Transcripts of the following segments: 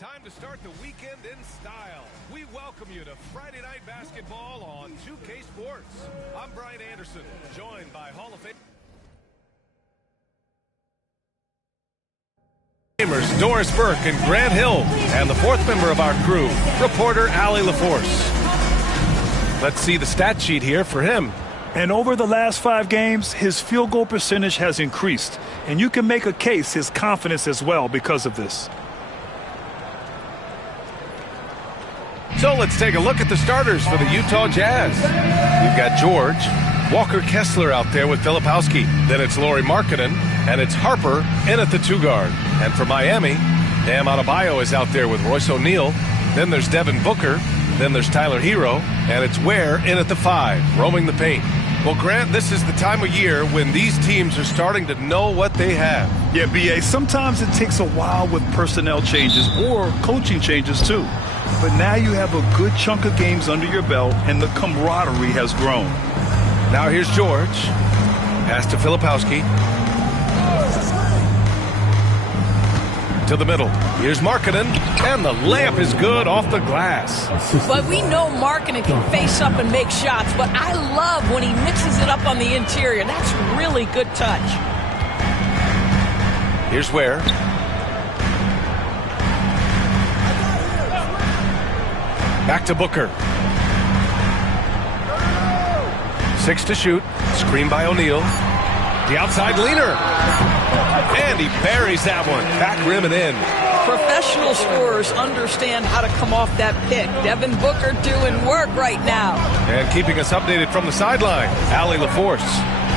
Time to start the weekend in style. We welcome you to Friday Night Basketball on 2K Sports. I'm Brian Anderson, joined by Hall of Famers Doris Burke and Grant Hill, and the fourth member of our crew, reporter Allie LaForce. Let's see the stat sheet here for him. And over the last 5 games, his field goal percentage has increased. And you can make a case his confidence as well because of this. So let's take a look at the starters for the Utah Jazz. We've got George, Walker Kessler out there with Filipowski. Then it's Lauri Markkanen, and it's Harper in at the 2-guard. And for Miami, Bam Adebayo is out there with Royce O'Neal. Then there's Devin Booker. Then there's Tyler Hero. And it's Ware in at the 5, roaming the paint. Well, Grant, this is the time of year when these teams are starting to know what they have. Yeah, B.A., sometimes it takes a while with personnel changes or coaching changes, too. But now you have a good chunk of games under your belt, and the camaraderie has grown. Now here's George. Pass to Filipowski. To the middle. Here's Markkanen, and the layup is good off the glass. But we know Markkanen can face up and make shots, but I love when he mixes it up on the interior. That's really good touch. Here's Ware. Back to Booker. 6 to shoot. Screen by O'Neal. The outside leaner. And he buries that one. Back rim and in. Professional scorers understand how to come off that pick. Devin Booker doing work right now. And keeping us updated from the sideline, Allie LaForce.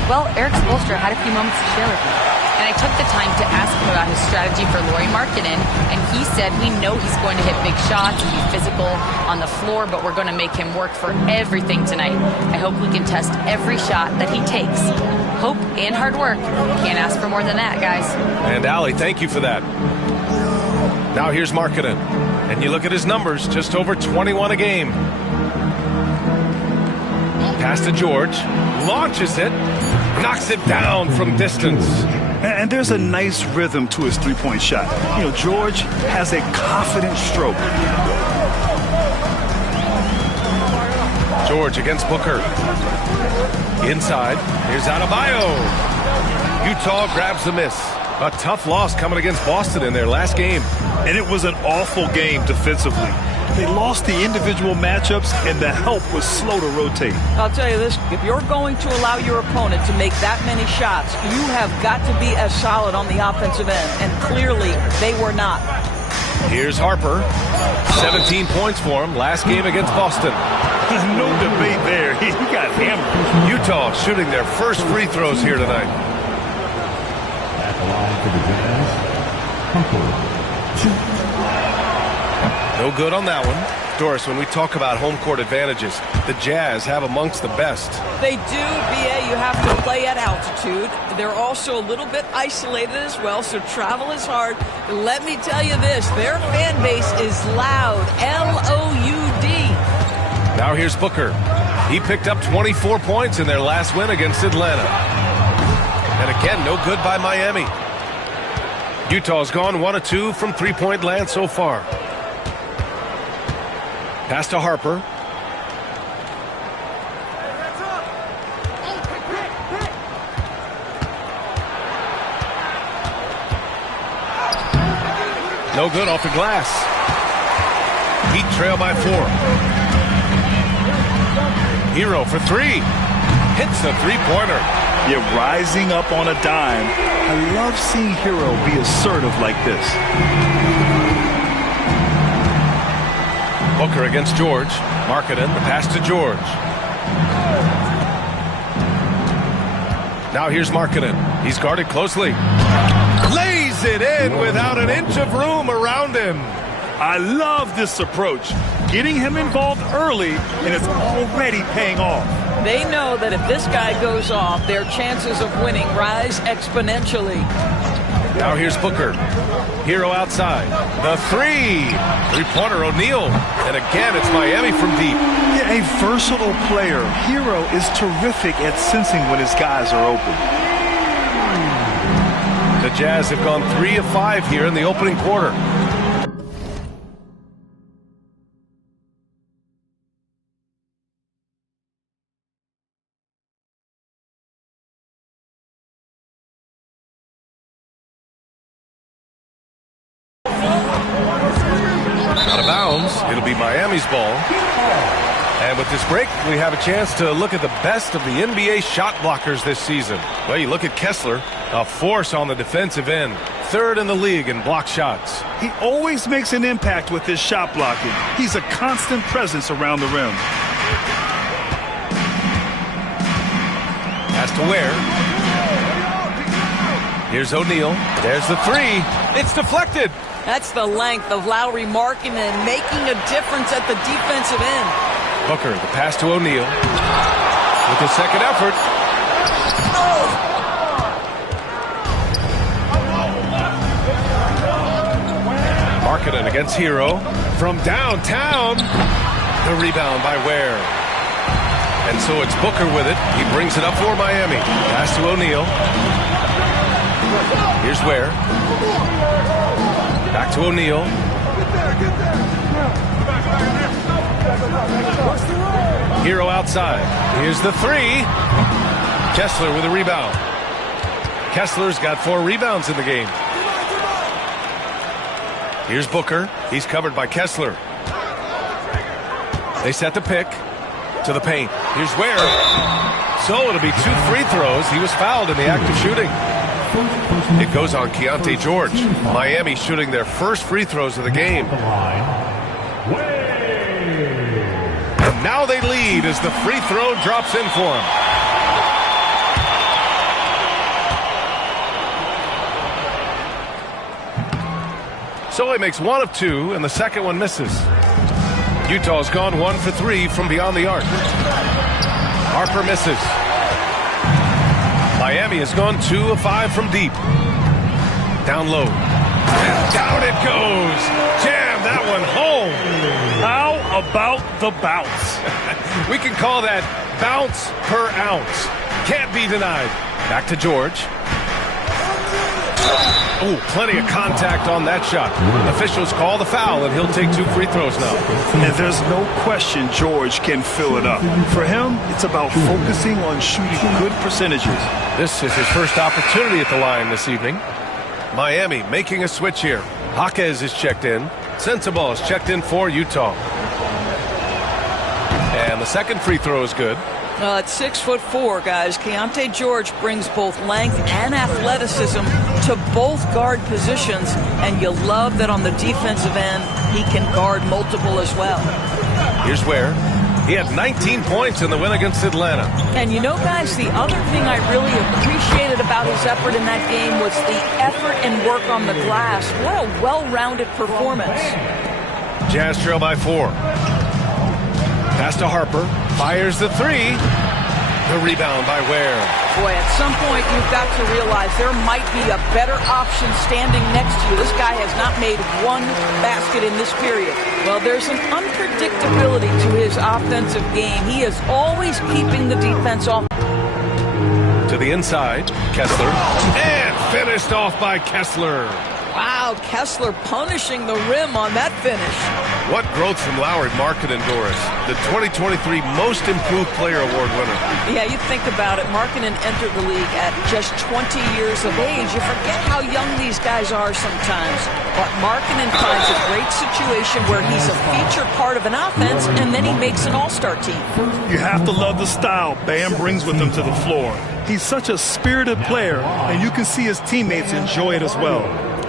Well, Eric Spoelstra had a few moments to share with me. And I took the time to ask him about his strategy for Lauri Markkanen, and he said, we know he's going to hit big shots and be physical on the floor, but we're going to make him work for everything tonight. I hope we can test every shot that he takes. Hope and hard work. Can't ask for more than that, guys. And Allie, thank you for that. Now here's Markkanen. And you look at his numbers, just over 21 a game. Pass to George. Launches it. Knocks it down from distance. And there's a nice rhythm to his three-point shot. You know, George has a confident stroke. George against Booker. Inside. Here's Adebayo. Utah grabs the miss. A tough loss coming against Boston in their last game. And it was an awful game defensively. They lost the individual matchups, and the help was slow to rotate. I'll tell you this, if you're going to allow your opponent to make that many shots, you have got to be as solid on the offensive end, and clearly they were not. Here's Harper. 17 points for him last game against Boston. No debate there. He got hammered. Utah shooting their first free throws here tonight. At the line for the Jazz, Harper. No good on that one. Doris, when we talk about home court advantages, the Jazz have amongst the best. They do, B.A. You have to play at altitude. They're also a little bit isolated as well, so travel is hard. Let me tell you this, their fan base is loud, L-O-U-D. Now here's Booker. He picked up 24 points in their last win against Atlanta. And again, no good by Miami. Utah's gone 1 of 2 from three-point land so far. Pass to Harper. No good off the glass. Heat trail by 4. Hero for 3. Hits the three-pointer. Yeah, rising up on a dime. I love seeing Hero be assertive like this. Booker against George. Markkanen, the pass to George. Now here's Markkanen. He's guarded closely. Lays it in without an inch of room around him. I love this approach. Getting him involved early, and it's already paying off. They know that if this guy goes off, their chances of winning rise exponentially. Now here's Booker. Hero outside. The 3. Three-pointer O'Neal. And again, it's Miami from deep. Yeah, a versatile player. Hero is terrific at sensing when his guys are open. The Jazz have gone 3 of 5 here in the opening quarter. of bounds. It'll be Miami's ball. And with this break, we have a chance to look at the best of the NBA shot blockers this season. Well, you look at Kessler, a force on the defensive end. Third in the league in block shots. He always makes an impact with his shot blocking. He's a constant presence around the rim. Has to Ware. Here's O'Neal. There's the three. It's deflected. That's the length of Lauri Markkanen making a difference at the defensive end. Booker, the pass to O'Neal. With his second effort. Markkanen against Hero. From downtown. The rebound by Ware. And so it's Booker with it. He brings it up for Miami. Pass to O'Neal. Here's Ware. Back to O'Neal. Hero outside. Here's the three. Kessler with a rebound. Kessler's got 4 rebounds in the game. Here's Booker. He's covered by Kessler. They set the pick to the paint. Here's Ware. So it'll be 2 free throws. He was fouled in the act of shooting. It goes on Keontae George. Miami shooting their first free throws of the game. And now they lead as the free throw drops in for him. So he makes 1 of 2, and the second one misses. Utah's gone 1 for 3 from beyond the arc. Harper misses. Miami has gone 2 of 5 from deep. Down low. And down it goes. Jam that one home. How about the bounce? We can call that bounce per ounce. Can't be denied. Back to George. Oh, plenty of contact on that shot. Officials call the foul, and he'll take 2 free throws now. And there's no question George can fill it up. For him, it's about focusing on shooting good percentages. This is his first opportunity at the line this evening. Miami making a switch here. Jaquez is checked in. Sensabaugh is checked in for Utah. And the second free throw is good. At 6'4", guys, Keontae George brings both length and athleticism to both guard positions, and you love that on the defensive end, he can guard multiple as well. Here's Ware. He had 19 points in the win against Atlanta. And you know, guys, the other thing I really appreciated about his effort in that game was the effort and work on the glass. What a well-rounded performance. Jazz trail by 4. Pass to Harper. Fires the three. The rebound by Ware. Boy, at some point you've got to realize there might be a better option standing next to you. This guy has not made 1 basket in this period. Well, there's an unpredictability to his offensive game. He is always keeping the defense off. To the inside, Kessler. And finished off by Kessler. Wow, Kessler punishing the rim on that finish. What growth from Lauri Markkanen, Doris, the 2023 Most Improved Player Award winner. Yeah, you think about it. Markkanen entered the league at just 20 years of age. You forget how young these guys are sometimes. But Markkanen finds a great situation where he's a featured part of an offense, and then he makes an all-star team. You have to love the style Bam brings with him to the floor. He's such a spirited player, and you can see his teammates enjoy it as well.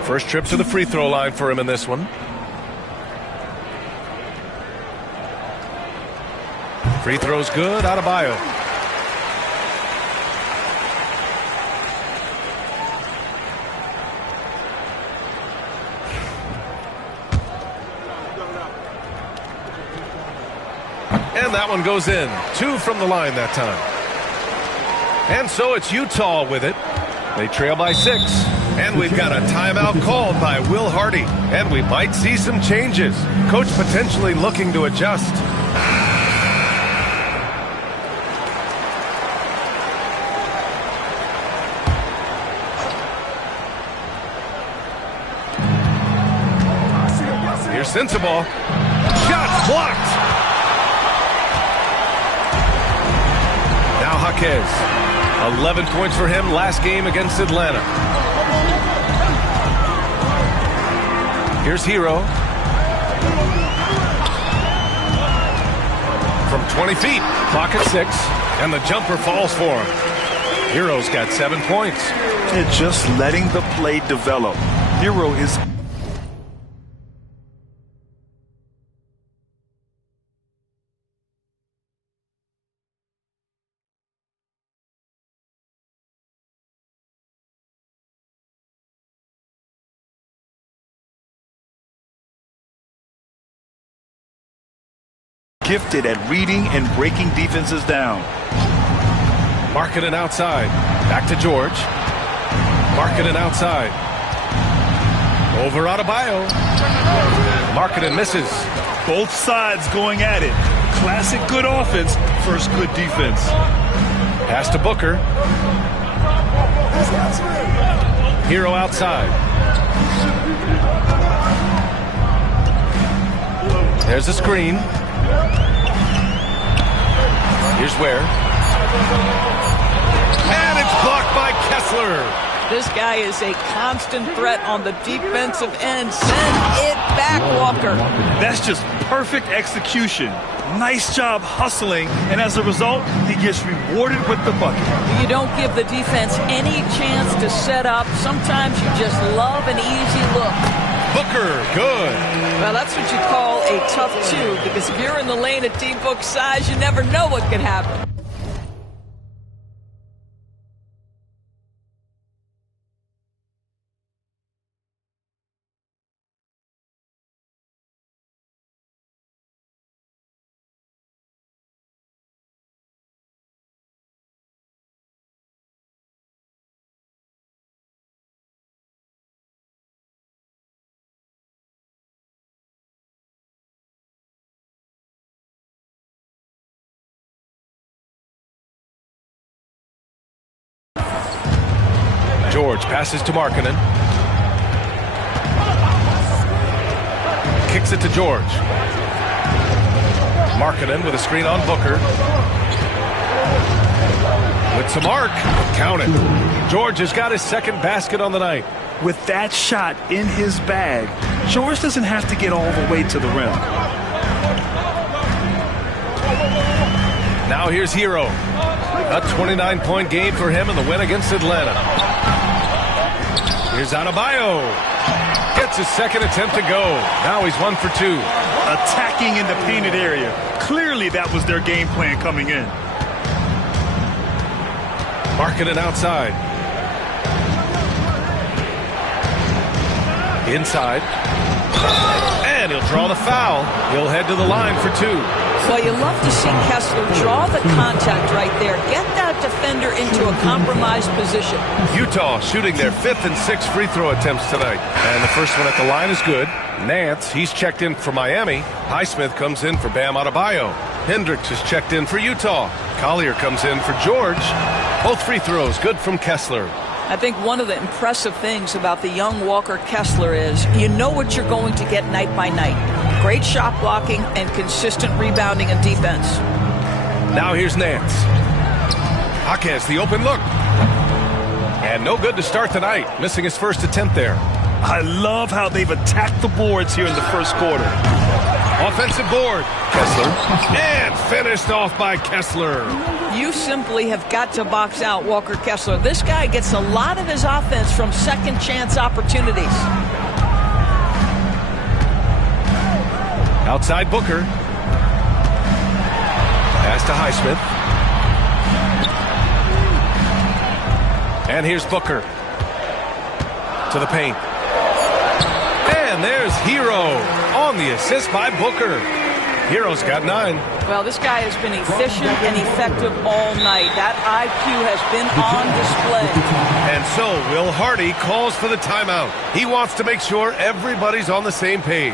First trip to the free throw line for him in this one. Free throw's good. Adebayo. And that one goes in. 2 from the line that time. And so it's Utah with it. They trail by 6. And we've got a timeout called by Will Hardy. And we might see some changes. Coach potentially looking to adjust. Here's Sensabaugh. Shot blocked. Now Jaquez. 11 points for him last game against Atlanta. Here's Hero. 20 feet. Clock at 6, and the jumper falls for him. Hero's got 7 points. And just letting the play develop. Hero is gifted at reading and breaking defenses down. Markkanen outside. Back to George. Markkanen outside. Over Adebayo. Markkanen misses. Both sides going at it. Classic good offense, first good defense. Pass to Booker. Hero outside. There's a screen. Here's where. And it's blocked by Kessler. This guy is a constant threat on the defensive end. Send it back, Walker. That's just perfect execution. Nice job hustling, and as a result, he gets rewarded with the bucket. You don't give the defense any chance to set up. Sometimes you just love an easy look. Booker, good. Well, that's what you call a tough two, because if you're in the lane at D-Book's size, you never know what can happen. George passes to Markkanen. Kicks it to George. Markkanen with a screen on Booker. With some arc. Count it. George has got his second basket on the night. With that shot in his bag, George doesn't have to get all the way to the rim. Now here's Hero. A 29-point game for him in the win against Atlanta. Here's Adebayo. Gets his second attempt to go. Now he's 1 for 2. Attacking in the painted area. Clearly that was their game plan coming in. Markkanen outside. Inside. And he'll draw the foul. He'll head to the line for 2. Well, you love to see Kessler draw the contact right there. Get that defender into a compromised position. Utah shooting their 5th and 6th free throw attempts tonight. And the first one at the line is good. Nance, he's checked in for Miami. Highsmith comes in for Bam Adebayo. Hendricks is checked in for Utah. Collier comes in for George. Both free throws good from Kessler. I think one of the impressive things about the young Walker Kessler is you know what you're going to get night by night. Great shot blocking and consistent rebounding and defense. Now here's Nance. Jaquez, the open look. And no good to start the night, missing his first attempt there. I love how they've attacked the boards here in the first quarter. Offensive board. Kessler. And finished off by Kessler. You simply have got to box out Walker Kessler. This guy gets a lot of his offense from second chance opportunities. Outside Booker. Pass to Highsmith. And here's Booker. To the paint. And there's Hero on the assist by Booker. Hero's got 9. Well, this guy has been efficient and effective all night. That IQ has been on display. And so Will Hardy calls for the timeout. He wants to make sure everybody's on the same page.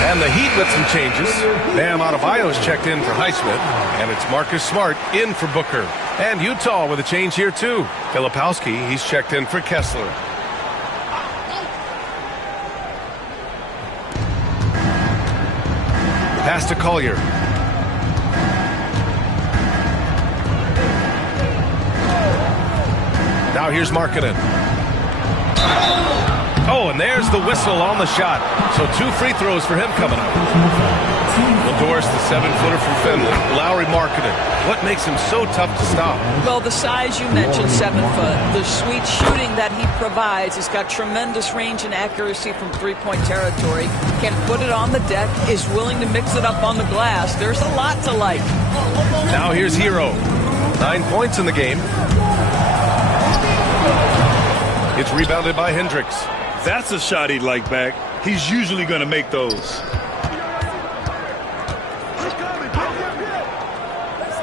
And the Heat with some changes. Bam Adebayo's checked in for Highsmith. And it's Marcus Smart in for Booker. And Utah with a change here too. Filipowski, he's checked in for Kessler. Pass to Collier. Now here's Markkanen. Oh, and there's the whistle on the shot. So 2 free throws for him coming up. Doris, the 7-footer from Finland. Lauri Markkanen. What makes him so tough to stop? Well, the size you mentioned, 7 foot. The sweet shooting that he provides. He's got tremendous range and accuracy from three-point territory. Can put it on the deck. Is willing to mix it up on the glass. There's a lot to like. Now here's Hero. 9 points in the game. It's rebounded by Hendricks. That's a shot he'd like back. He's usually going to make those.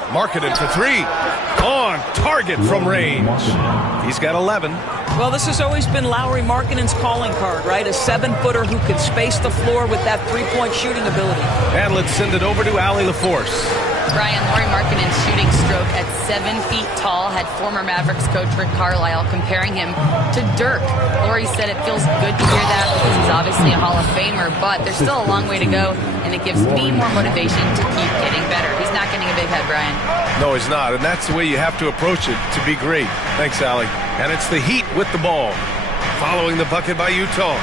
Markkanen for 3. On target from range. He's got 11. Well, this has always been Lauri Markkanen's calling card, right? A 7-footer who can space the floor with that three-point shooting ability. And let's send it over to Allie LaForce. Brian, Lauri Markkanen's shooting stroke at 7 feet tall had former Mavericks coach Rick Carlisle comparing him to Dirk. Lauri said it feels good to hear that because he's obviously a Hall of Famer, but there's still a long way to go, and it gives me more motivation to keep getting better. He's not getting a big head, Brian. No, he's not, and that's the way you have to approach it to be great. Thanks, Allie. And it's the Heat with the ball, following the bucket by Utah.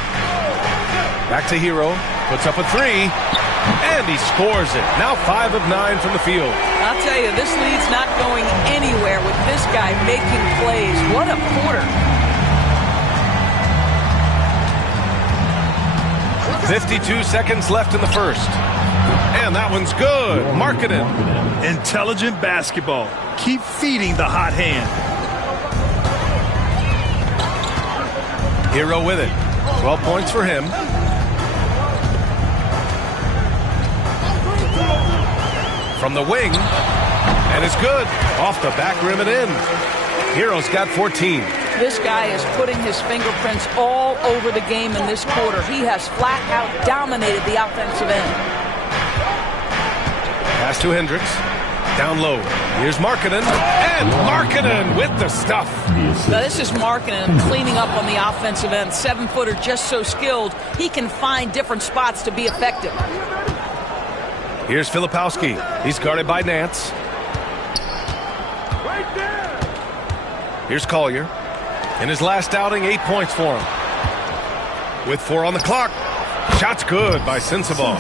Back to Hero, puts up a 3. And he scores it. Now 5 of 9 from the field. I'll tell you, this lead's not going anywhere with this guy making plays. What a quarter. 52 seconds left in the first. And that one's good. Markkanen. Intelligent basketball. Keep feeding the hot hand. Hero with it. 12 points for him. From the wing, and it's good. Off the back rim and in. Hero's got 14. This guy is putting his fingerprints all over the game in this quarter. He has flat out dominated the offensive end. Pass to Hendricks. Down low. Here's Markkanen. And Markkanen with the stuff. Now this is Markkanen cleaning up on the offensive end. 7-footer just so skilled, he can find different spots to be effective. Here's Filipowski. He's guarded by Nance. Here's Collier. In his last outing, 8 points for him. With 4 on the clock. Shot's good by Sensabaugh.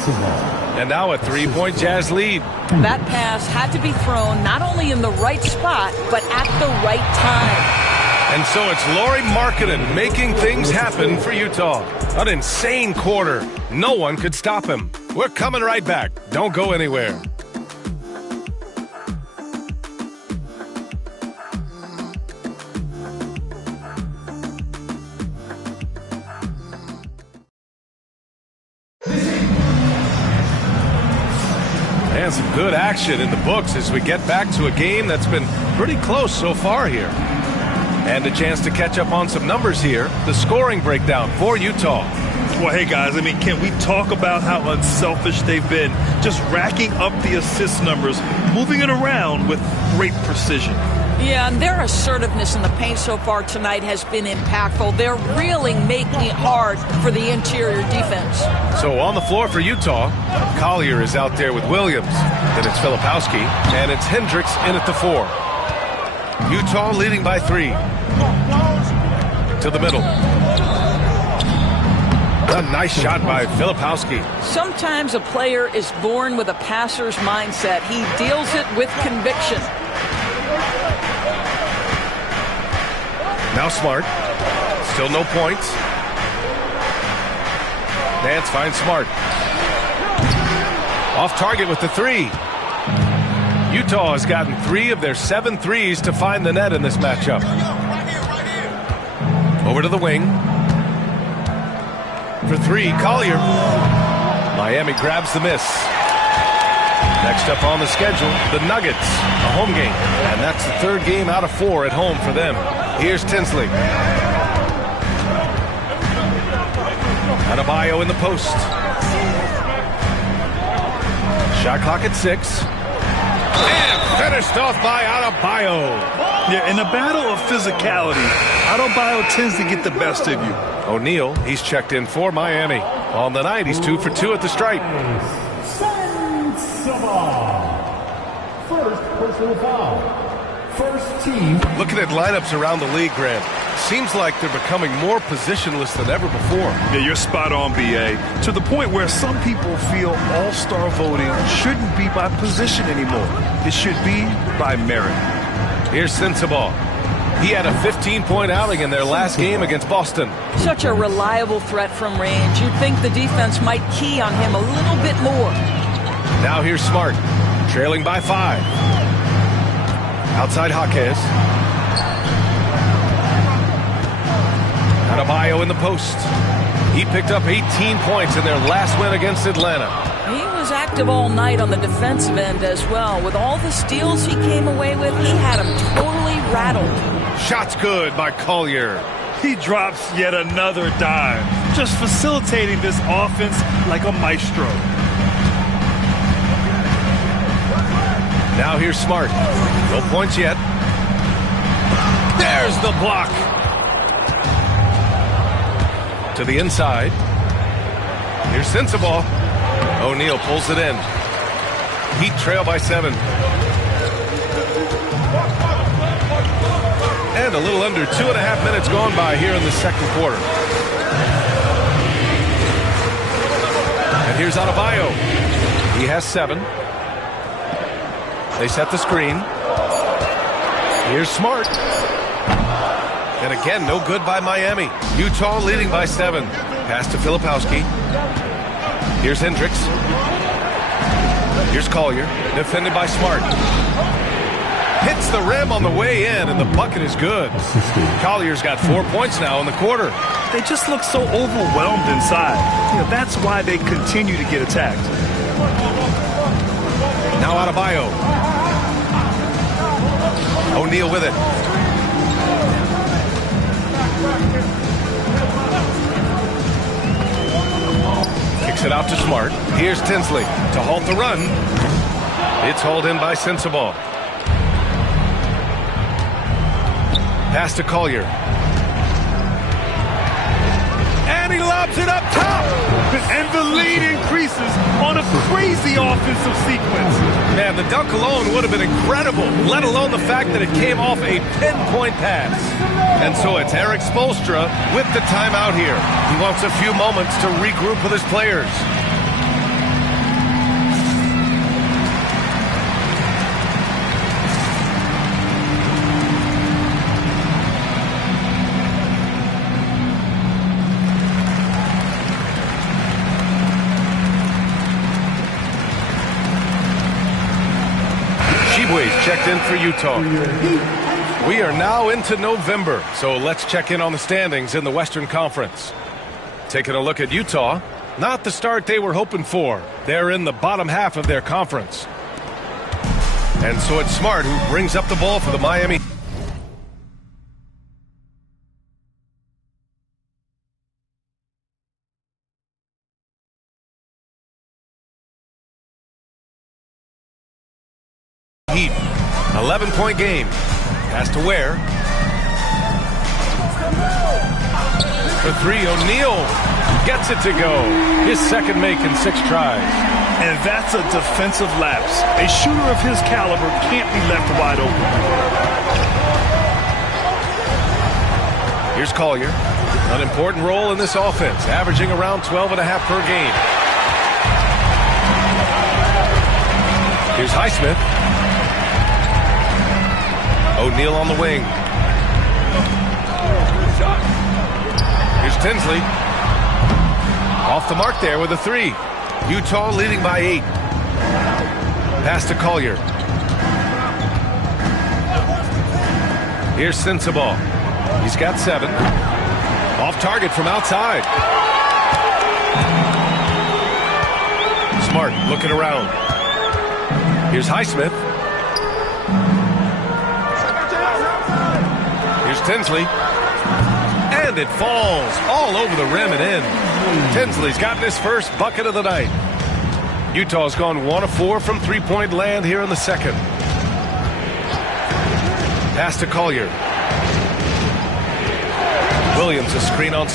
And now a 3-point Jazz lead. That pass had to be thrown not only in the right spot, but at the right time. And so it's Lauri Markkanen making things happen for Utah. An insane quarter. No one could stop him. We're coming right back. Don't go anywhere. And some good action in the books as we get back to a game that's been pretty close so far here. And a chance to catch up on some numbers here. The scoring breakdown for Utah. Well, hey, guys, I mean, can we talk about how unselfish they've been? Just racking up the assist numbers, moving it around with great precision. Yeah, and their assertiveness in the paint so far tonight has been impactful. They're really making it hard for the interior defense. So on the floor for Utah, Collier is out there with Williams. Then it's Filipowski, and it's Hendricks in at the 4. Utah leading by 3. To the middle. A nice shot by Filipowski. Sometimes a player is born with a passer's mindset. He deals it with conviction. Now Smart. Still no points. Nance finds Smart. Off target with the 3. Utah has gotten 3 of their 7 threes to find the net in this matchup. Over to the wing. For 3, Collier. Miami grabs the miss. Next up on the schedule, the Nuggets, a home game. And that's the 3rd game out of 4 at home for them. Here's Tinsley. Adebayo in the post. Shot clock at 6. And finished off by Adebayo. Yeah, in a battle of physicality, Adebayo tends to get the best of you. O'Neal, he's checked in for Miami. On the night, he's 2 for 2 at the stripe. First personal foul. First team. Looking at lineups around the league, Grant. seems like they're becoming more positionless than ever before. Yeah, you're spot on, B.A. To the point where some people feel all-star voting shouldn't be by position anymore. It should be by merit. Here's Sensabaugh. He had a 15-point outing in their last game against Boston. Such a reliable threat from range. You'd think the defense might key on him a little bit more. Now here's Smart, trailing by 5. Outside Jaquez. Adebayo in the post. He picked up 18 points in their last win against Atlanta. He was active all night on the defensive end as well. With all the steals he came away with, he had him totally rattled. Shot's good by Collier. He drops yet another dime, just facilitating this offense like a maestro. Now here's Smart. No points yet. There's the block. To the inside. Here's Sensabaugh. O'Neal pulls it in. Heat trail by 7. And a little under 2.5 minutes gone by here in the second quarter. And here's Adebayo. He has 7. They set the screen. Here's Smart. And again, no good by Miami. Utah leading by 7. Pass to Filipowski. Here's Hendricks. Here's Collier. Defended by Smart. Hits the rim on the way in, and the bucket is good. Collier's got 4 points now in the quarter. They just look so overwhelmed inside. That's why they continue to get attacked. Now Adebayo. O'Neal with it. Kicks it out to Smart. Here's Tinsley to halt the run. It's hauled in by Sensabaugh. Pass to Collier. And he lobs it up top. And the lead increases on a crazy offensive sequence. Man, the dunk alone would have been incredible, let alone the fact that it came off a pinpoint pass. And so it's Eric Spoelstra with the timeout here. He wants a few moments to regroup with his players. Checked in for Utah. We are now into November, so let's check in on the standings in the Western Conference. Taking a look at Utah, not the start they were hoping for. They're in the bottom half of their conference. And so it's Smart who brings up the ball for the Miami. Heat. 11-point game. Pass to Ware. For 3, O'Neal gets it to go. His second make in 6 tries. And that's a defensive lapse. A shooter of his caliber can't be left wide open. Here's Collier. An important role in this offense, averaging around 12.5 per game. Here's Highsmith. O'Neal on the wing. Here's Tinsley. Off the mark there with a 3. Utah leading by 8. Pass to Collier. Here's Sensabaugh. He's got 7. Off target from outside. Smart looking around. Here's Highsmith. Here's Tinsley. And it falls all over the rim and in. Tinsley's gotten his first bucket of the night. Utah's gone 1 of 4 from three-point land here in the second. Pass to Collier. Williams a screen on.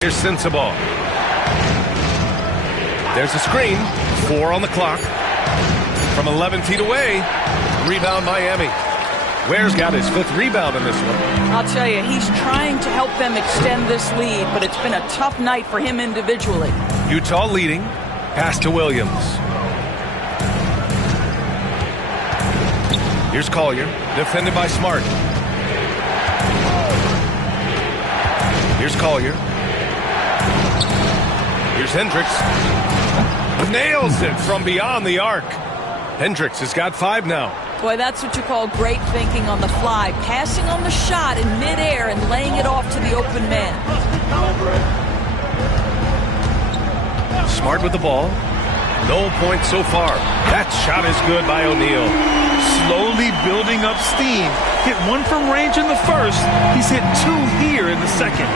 Here's Sensabaugh. There's a screen. 4 on the clock. From 11 feet away. Rebound Miami. Ware's got his 5th rebound in this one. I'll tell you, he's trying to help them extend this lead, but it's been a tough night for him individually. Utah leading. Pass to Williams. Here's Collier, defended by Smart. Here's Collier. Here's Hendricks. Nails it from beyond the arc. Hendricks has got 5 now. Boy, that's what you call great thinking on the fly. Passing on the shot in midair and laying it off to the open man. Smart with the ball. No points so far. That shot is good by O'Neal. Slowly building up steam. Hit 1 from range in the first. He's hit 2 here in the second.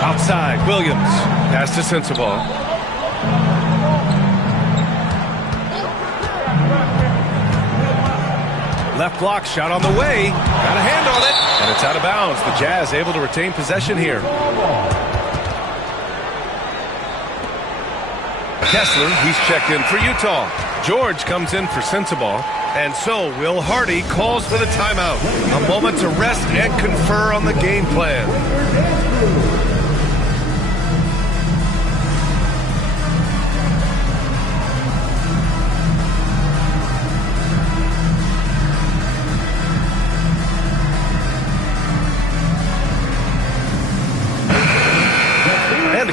Outside, Williams. Pass to Sensabaugh. Left block shot on the way. Got a hand on it. And it's out of bounds. The Jazz able to retain possession here. Kessler, he's checked in for Utah. George comes in for Sensabaugh. And so Will Hardy calls for the timeout. A moment to rest and confer on the game plan.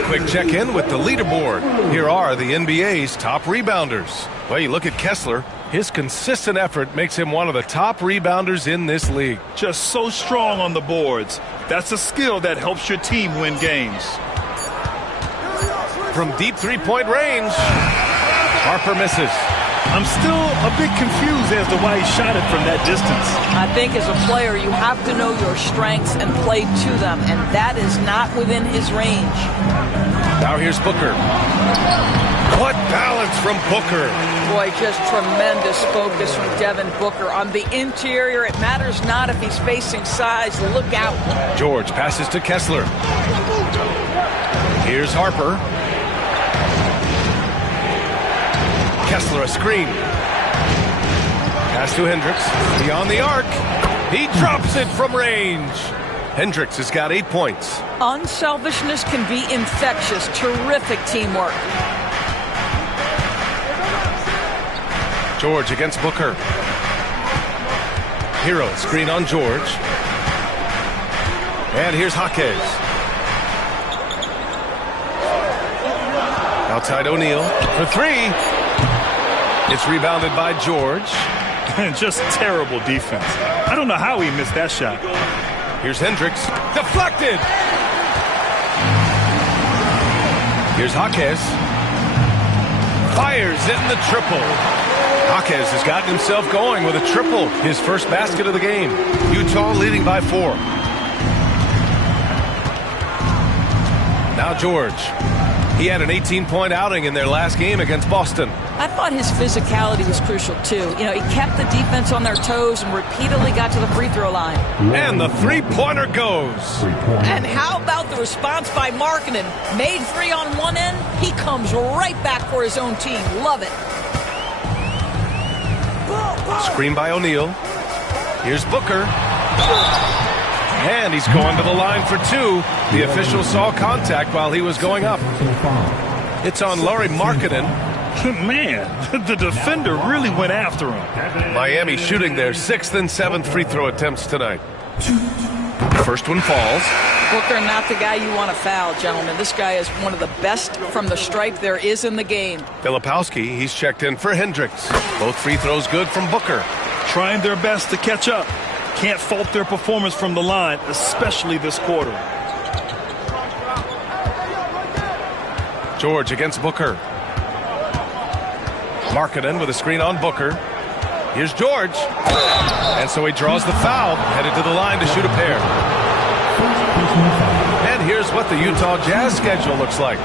Quick check-in with the leaderboard. Here are the NBA's top rebounders. Well, you look at Kessler. His consistent effort makes him one of the top rebounders in this league. Just so strong on the boards. That's a skill that helps your team win games. From deep three-point range, Harper misses. I'm still a bit confused as to why he shot it from that distance. I think as a player, you have to know your strengths and play to them, and that is not within his range. Now here's Booker. What balance from Booker. Boy, just tremendous focus from Devin Booker. On the interior, it matters not if he's facing size. Look out. George passes to Kessler. Here's Harper. Kessler a screen. Pass to Hendricks. Beyond the arc. He drops it from range. Hendricks has got 8 points. Unselfishness can be infectious. Terrific teamwork. George against Booker. Hero screen on George. And here's Jaquez. Outside O'Neal for 3. It's rebounded by George. Just terrible defense. I don't know how he missed that shot. Here's Hendricks. Deflected! Here's Jaquez. Fires in the triple. Jaquez has gotten himself going with a triple. His first basket of the game. Utah leading by 4. Now George. He had an 18-point outing in their last game against Boston. I thought his physicality was crucial, too. You know, he kept the defense on their toes and repeatedly got to the free throw line. And the three-pointer goes. And how about the response by Markkanen? Made 3 on one end, he comes right back for his own team. Love it. Screen by O'Neal. Here's Booker. And he's going to the line for 2. The official saw contact while he was going up. It's on Lauri Markkanen. Man, the defender really went after him. Miami shooting their 6th and 7th free throw attempts tonight. First one falls. Booker, not the guy you want to foul, gentlemen. This guy is one of the best from the stripe there is in the game. Filipowski, he's checked in for Hendricks. Both free throws good from Booker. Trying their best to catch up. Can't fault their performance from the line, especially this quarter. George against Booker. Markkanen with a screen on Booker. Here's George. And so he draws the foul, headed to the line to shoot a pair. And here's what the Utah Jazz schedule looks like.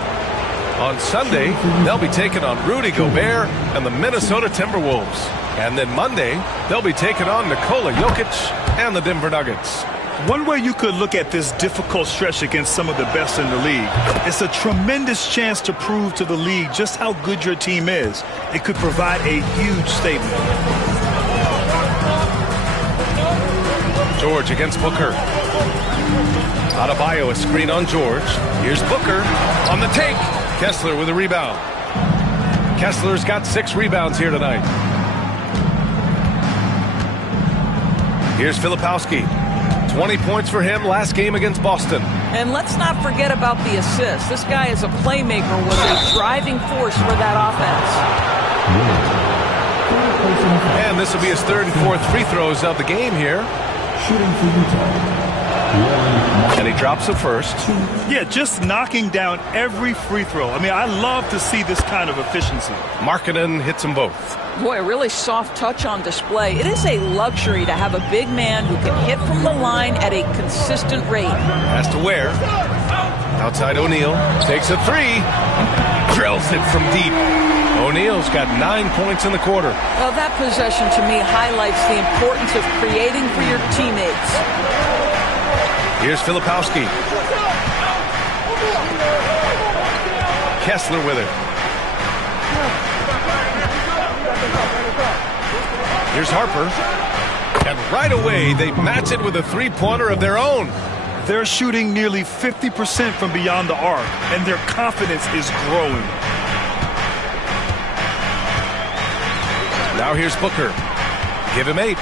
On Sunday, they'll be taking on Rudy Gobert and the Minnesota Timberwolves. And then Monday, they'll be taking on Nikola Jokic and the Denver Nuggets. One way you could look at this difficult stretch against some of the best in the league, it's a tremendous chance to prove to the league just how good your team is. It could provide a huge statement. George against Booker. Adebayo, a screen on George. Here's Booker on the take. Kessler with a rebound. Kessler's got 6 rebounds here tonight. Here's Filipowski. 20 points for him last game against Boston. And let's not forget about the assist. This guy is a playmaker, was a driving force for that offense. And this will be his 3rd and 4th free throws of the game here. Shooting for Utah. And he drops it first. Yeah, just knocking down every free throw. I mean, I love to see this kind of efficiency. Markkanen hits them both. Boy, a really soft touch on display. It is a luxury to have a big man who can hit from the line at a consistent rate. Has to Ware. Outside O'Neal. Takes a 3. Drills it from deep. O'Neal's got 9 points in the quarter. Well, that possession to me highlights the importance of creating for your teammates. Here's Filipowski. Kessler with it. Here's Harper. And right away, they match it with a three-pointer of their own. They're shooting nearly 50% from beyond the arc, and their confidence is growing. Now here's Booker. Give him 8.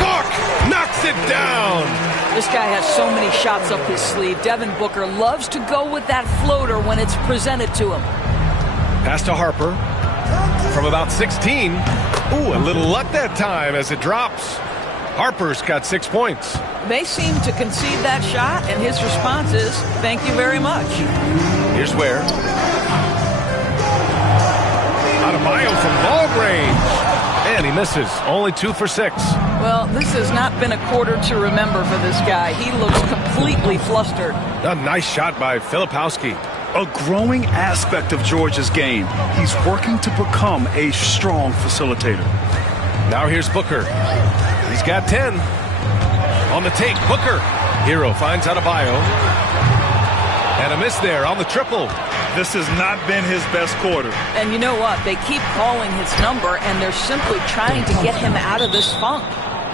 Book knocks it down. This guy has so many shots up his sleeve. Devin Booker loves to go with that floater when it's presented to him. Pass to Harper. From about 16. Ooh, a little luck that time as it drops. Harper's got 6 points. They seem to concede that shot, and his response is, thank you very much. Here's Ware. Adebayo from long range. And he misses. Only 2 for 6. Well, this has not been a quarter to remember for this guy. He looks completely flustered. A nice shot by Filipowski. A growing aspect of George's game. He's working to become a strong facilitator. Now here's Booker. He's got 10. On the take, Booker. Hero finds Adebayo. And a miss there on the triple. This has not been his best quarter. And you know what? They keep calling his number, and they're simply trying to get him out of this funk.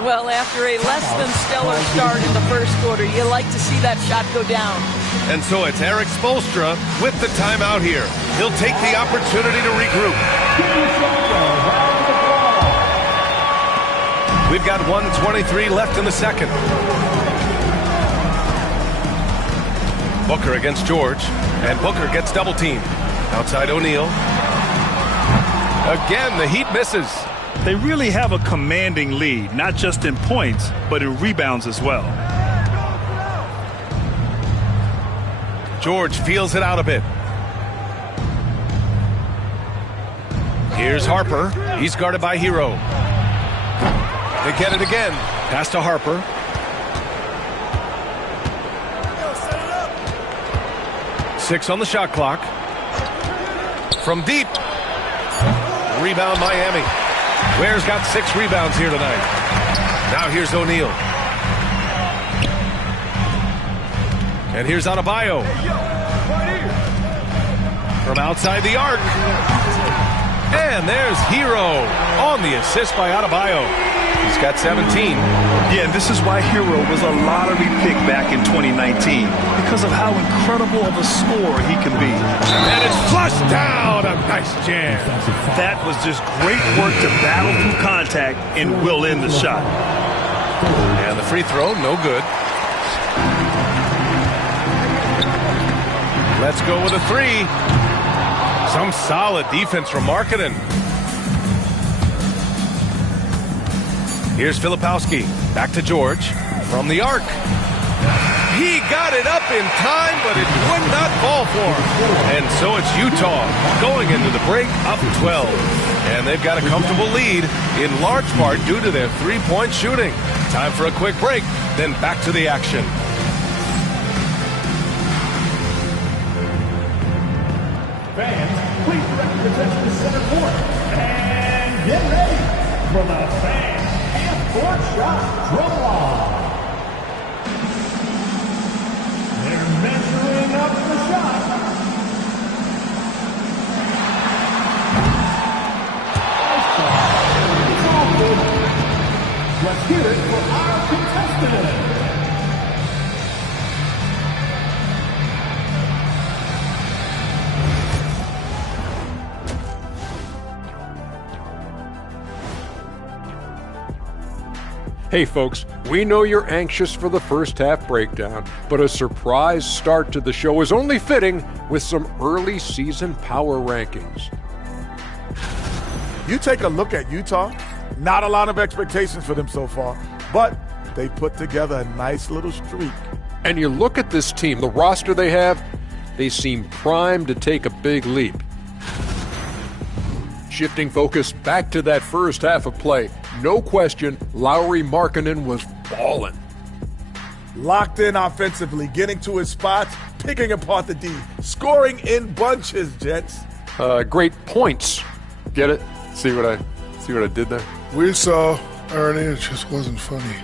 Well, after a less than stellar start in the first quarter, you like to see that shot go down. And so it's Erik Spoelstra with the timeout here. He'll take the opportunity to regroup. We've got 1:23 left in the second. Booker against George, and Booker gets double teamed. Outside O'Neal. Again, the Heat misses. They really have a commanding lead, not just in points, but in rebounds as well. George feels it out a bit. Here's Harper. He's guarded by Hero. They get it again. Pass to Harper. Six on the shot clock. From deep. Rebound Miami. Ware's got 6 rebounds here tonight. Now here's O'Neal. And here's Adebayo. From outside the arc. And there's Hero on the assist by Adebayo. He's got 17. Yeah, and this is why Hero was a lottery pick back in 2019, because of how incredible of a scorer he can be. And it's flushed down. A nice jam. That was just great work to battle through contact and will end the shot. And the free throw, no good. Let's go with a 3. Some solid defense from Markkanen. Here's Filipowski. Back to George. From the arc. He got it up in time, but it would not fall for him. And so it's Utah going into the break up 12. And they've got a comfortable lead, in large part due to their three-point shooting. Time for a quick break, then back to the action. Fans, please direct your attention to center court. And get ready for the fan half-court shot drum off. Let's hear it for our contestant. Hey folks, we know you're anxious for the first half breakdown, but a surprise start to the show is only fitting with some early season power rankings. You take a look at Utah, not a lot of expectations for them so far, but they put together a nice little streak. And you look at this team, the roster they have, they seem primed to take a big leap. Shifting focus back to that first half of play, no question, Lauri Markkanen was ballin'. Locked in offensively, getting to his spots, picking apart the D, scoring in bunches, Jets. Great points. Get it? See what I did there? We saw, Ernie, it just wasn't funny.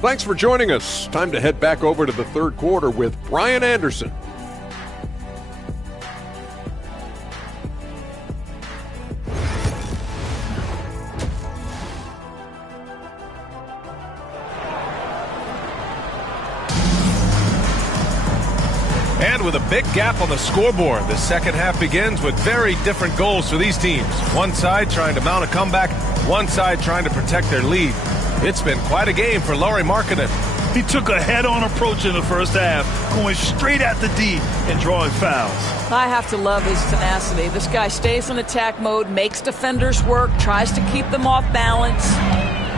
Thanks for joining us. Time to head back over to the third quarter with Brian Anderson. And with a big gap on the scoreboard, the second half begins with very different goals for these teams. One side trying to mount a comeback, one side trying to protect their lead. It's been quite a game for Lauri Markkanen. He took a head-on approach in the first half, going straight at the D and drawing fouls. I have to love his tenacity. This guy stays in attack mode, makes defenders work, tries to keep them off balance.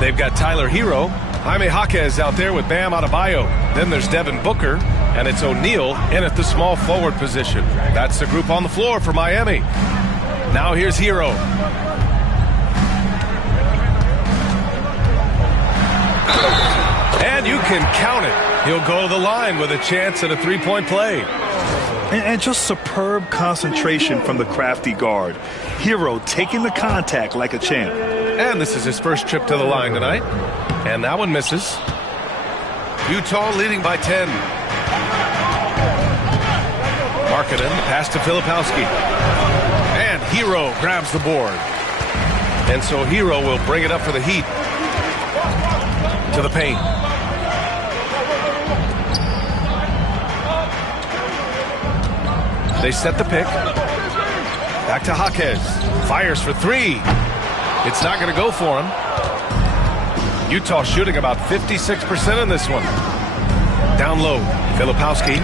They've got Tyler Hero, Jaime Jaquez out there with Bam Adebayo. Then there's Devin Booker, and it's O'Neal in at the small forward position. That's the group on the floor for Miami. Now here's Hero. And you can count it. He'll go to the line with a chance at a three-point play. And just superb concentration from the crafty guard. Hero taking the contact like a champ. And this is his first trip to the line tonight. And that one misses. Utah leading by 10. Markkanen pass to Filipowski. And Hero grabs the board. And so Hero will bring it up for the Heat. To the paint. They set the pick. Back to Jaquez. Fires for three. It's not going to go for him. Utah shooting about 56% in this one. Down low, Filipowski.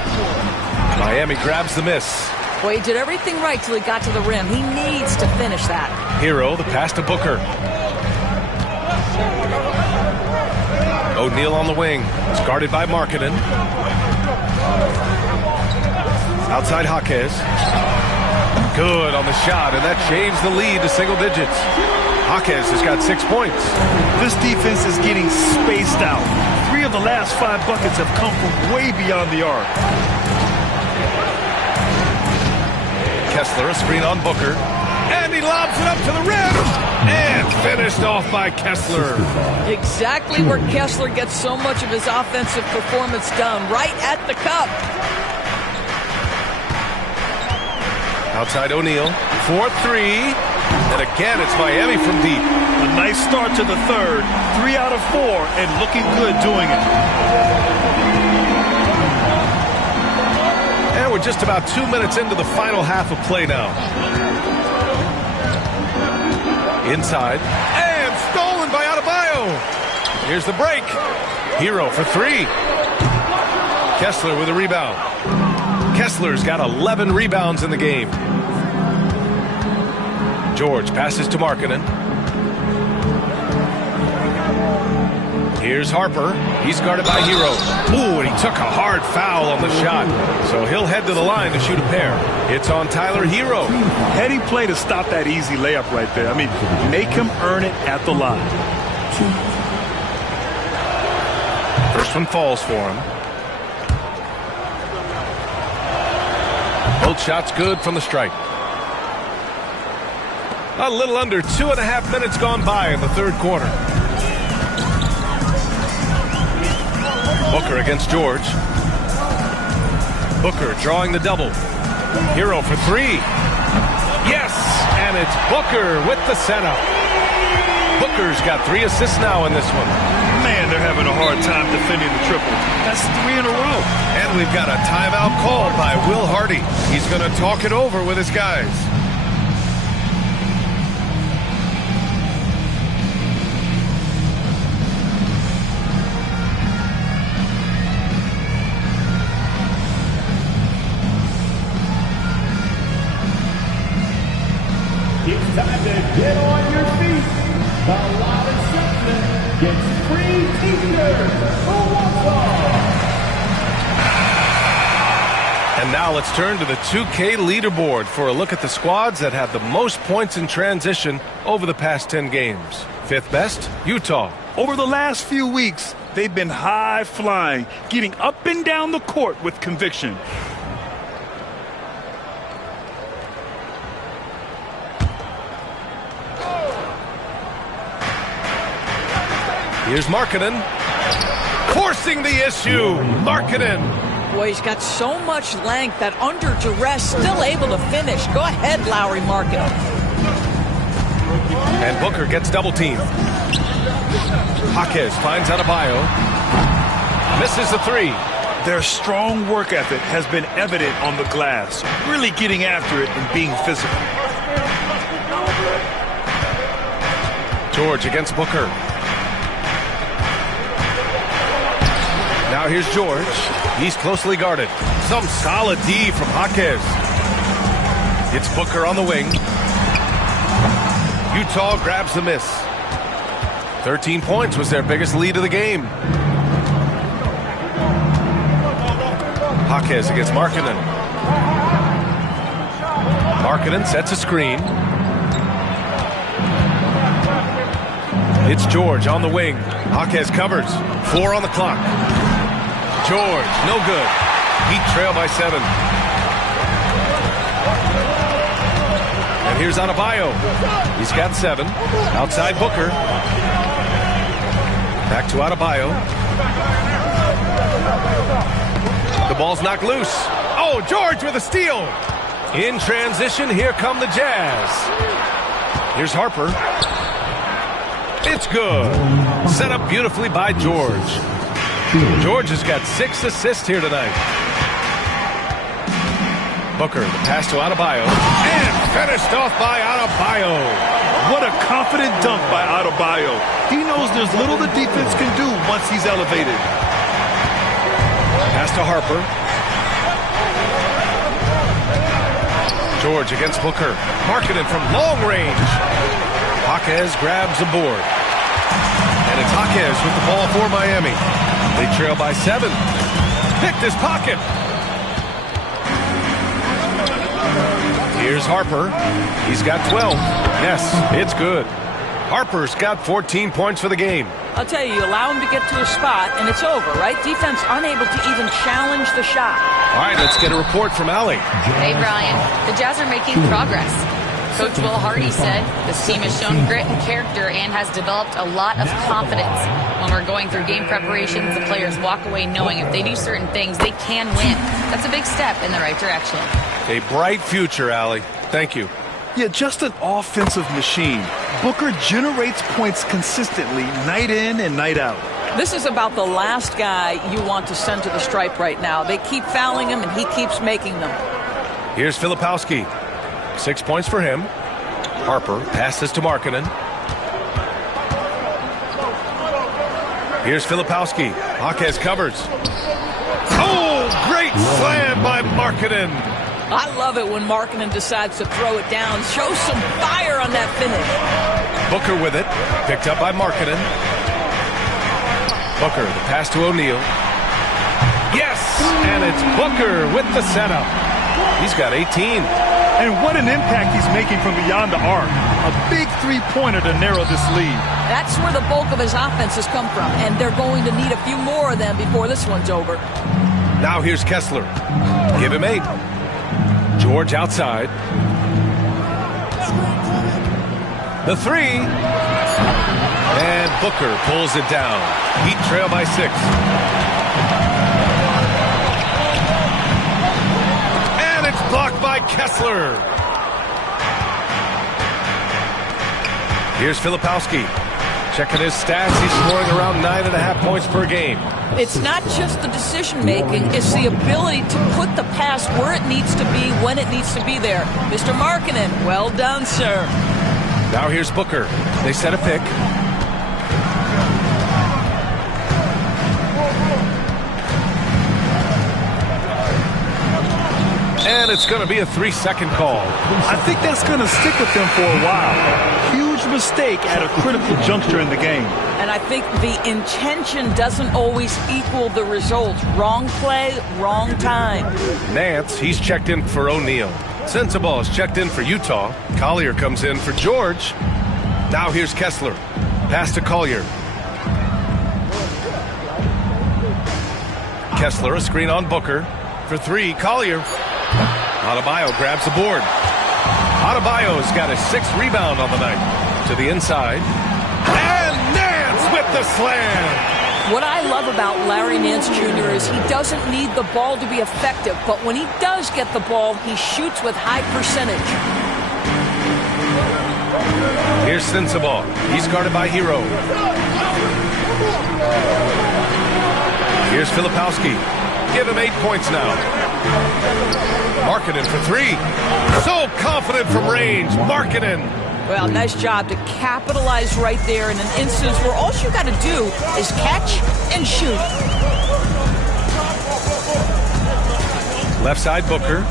Miami grabs the miss. Boy, he did everything right till he got to the rim. He needs to finish that. Hero, the pass to Booker. O'Neal on the wing. It's guarded by Markkanen. Outside Jaquez. Good on the shot, and that changed the lead to single digits. Jaquez has got 6 points. This defense is getting spaced out. 3 of the last 5 buckets have come from way beyond the arc. Kessler, a screen on Booker. And he lobs it up to the rim. And finished off by Kessler. Exactly where Kessler gets so much of his offensive performance done. Right at the cup. Outside O'Neal. 4-3. And again, it's Miami from deep. A nice start to the third. 3 out of 4 and looking good doing it. And we're just about 2 minutes into the final half of play now. Inside. And stolen by Adebayo. Here's the break. Hero for 3. Kessler with a rebound. Kessler's got 11 rebounds in the game. George passes to Markkanen. Here's Harper. He's guarded by Hero. Ooh, and he took a hard foul on the shot. So he'll head to the line to shoot a pair. It's on Tyler Hero. Heady play to stop that easy layup right there. I mean, make him earn it at the line. First one falls for him. Both shots good from the stripe. A little under 2.5 minutes gone by in the third quarter. Booker against George. Booker drawing the double. Hero for three. Yes, and it's Booker with the setup. Booker's got 3 assists now in this one. Man, they're having a hard time defending the triple. That's 3 in a row. And we've got a timeout called by Will Hardy. He's going to talk it over with his guys. It's time to get on your feet. The Loud Section gets free t-shirts for Wausau. And now let's turn to the 2K leaderboard for a look at the squads that have the most points in transition over the past 10 games. 5th best, Utah. Over the last few weeks, they've been high flying, getting up and down the court with conviction. Here's Markkanen. Forcing the issue. Markkanen. Boy, he's got so much length that under duress, still able to finish. Go ahead, Lauri Markkanen. And Booker gets double teamed. Jaquez finds Adebayo. Misses the 3. Their strong work ethic has been evident on the glass, really getting after it and being physical. George against Booker. Now here's George. He's closely guarded. Some solid D from Jaquez. It's Booker on the wing. Utah grabs the miss. 13 points was their biggest lead of the game. Jaquez against Markkanen. Markkanen sets a screen. It's George on the wing. Jaquez covers. 4 on the clock. George, no good. Heat trail by 7. And here's Adebayo. He's got 7. Outside Booker. Back to Adebayo. The ball's knocked loose. Oh, George with a steal. In transition, here come the Jazz. Here's Harper. It's good. Set up beautifully by George. George has got 6 assists here tonight. Booker, the pass to Adebayo. And finished off by Adebayo. What a confident dunk by Adebayo. He knows there's little the defense can do once he's elevated. Pass to Harper. George against Booker. Markkanen from long range. Jaquez grabs the board. And it's Jaquez with the ball for Miami. They trail by 7. Picked his pocket. Here's Harper. He's got 12. Yes, it's good. Harper's got 14 points for the game. I'll tell you, you allow him to get to a spot, and it's over, right? Defense unable to even challenge the shot. All right, let's get a report from Allie. Hey, Brian. The Jazz are making progress. Coach Will Hardy said this team has shown grit and character and has developed a lot of confidence. When we're going through game preparations, the players walk away knowing if they do certain things, they can win. That's a big step in the right direction. A bright future, Allie. Thank you. Yeah, just an offensive machine. Booker generates points consistently, night in and night out. This is about the last guy you want to send to the stripe right now. They keep fouling him, and he keeps making them. Here's Filipowski. 6 points for him. Harper passes to Markkanen. Here's Filipowski. Jaquez covers. Oh, great slam by Markkanen. I love it when Markkanen decides to throw it down. Show some fire on that finish. Booker with it. Picked up by Markkanen. Booker, the pass to O'Neal. Yes, and it's Booker with the setup. He's got 18. And what an impact he's making from beyond the arc. A big three-pointer to narrow this lead. That's where the bulk of his offense has come from, and they're going to need a few more of them before this one's over. Now here's Kessler. Give him 8. George outside. The 3. And Booker pulls it down. Heat trail by 6. Kessler. Here's Filipowski. Checking his stats, he's scoring around 9.5 points per game. It's not just the decision-making, it's the ability to put the pass where it needs to be, when it needs to be there. Mr. Markkanen, well done, sir. Now here's Booker. They set a pick. And it's going to be a 3-second call. I think that's going to stick with them for a while. Huge mistake at a critical juncture in the game. And I think the intention doesn't always equal the result. Wrong play, wrong time. Nance, he's checked in for O'Neal. Sensabaugh is checked in for Utah. Collier comes in for George. Now here's Kessler. Pass to Collier. Kessler, a screen on Booker. For 3, Collier. Adebayo grabs the board. Adebayo's got his 6th rebound on the night. To the inside. And Nance with the slam. What I love about Larry Nance Jr. is he doesn't need the ball to be effective, but when he does get the ball, he shoots with high percentage. Here's Sensabaugh. He's guarded by Hero. Here's Filipowski. Give him 8 points now. Markkanen for 3. So confident from range. Markkanen. Well, nice job to capitalize right there in an instance where all you got to do is catch and shoot. Left side, Booker.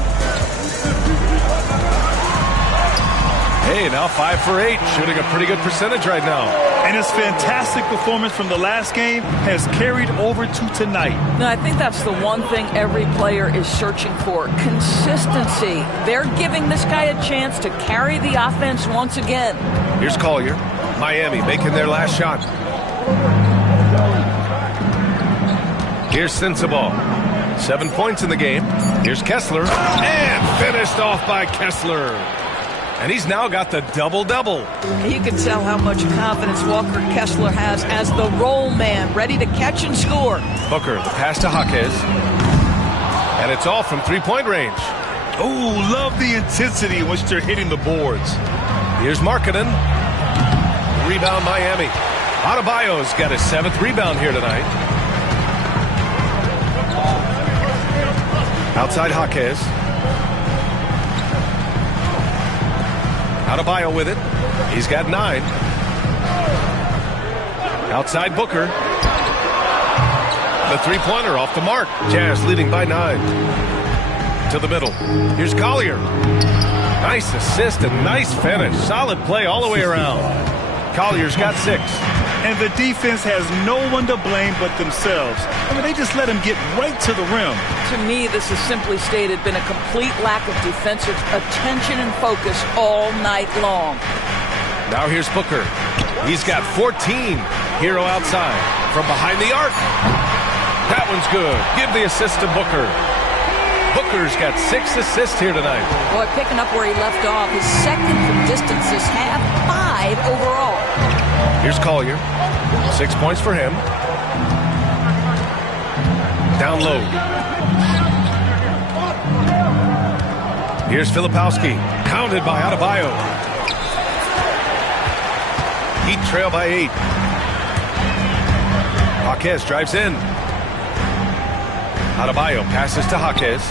Hey, now 5 for 8. Shooting a pretty good percentage right now. And his fantastic performance from the last game has carried over to tonight. No, I think that's the one thing every player is searching for. Consistency. They're giving this guy a chance to carry the offense once again. Here's Collier. Miami making their last shot. Here's Sensabaugh. 7 points in the game. Here's Kessler. And finished off by Kessler. And he's now got the double-double. You can tell how much confidence Walker Kessler has as the roll man, ready to catch and score. Booker, the pass to Jaquez. And it's all from three-point range. Oh, love the intensity in which they're hitting the boards. Here's Markkanen. Rebound Miami. Adebayo's got his 7th rebound here tonight. Outside Jaquez. Adebayo with it. He's got 9. Outside Booker. The three-pointer off the mark. Jazz leading by 9. To the middle. Here's Collier. Nice assist and nice finish. Solid play all the way around. Collier's got 6. And the defense has no one to blame but themselves. I mean, they just let him get right to the rim. To me, this has simply stated been a complete lack of defensive attention and focus all night long. Now here's Booker. He's got 14. Hero outside. From behind the arc. That one's good. Give the assist to Booker. Booker's got 6 assists here tonight. Boy, picking up where he left off. His 2nd from distance this half, 5 overall. Here's Collier. 6 points for him. Down low. Here's Filipowski. Pounded by Adebayo. Heat trail by 8. Jaquez drives in. Adebayo passes to Jaquez.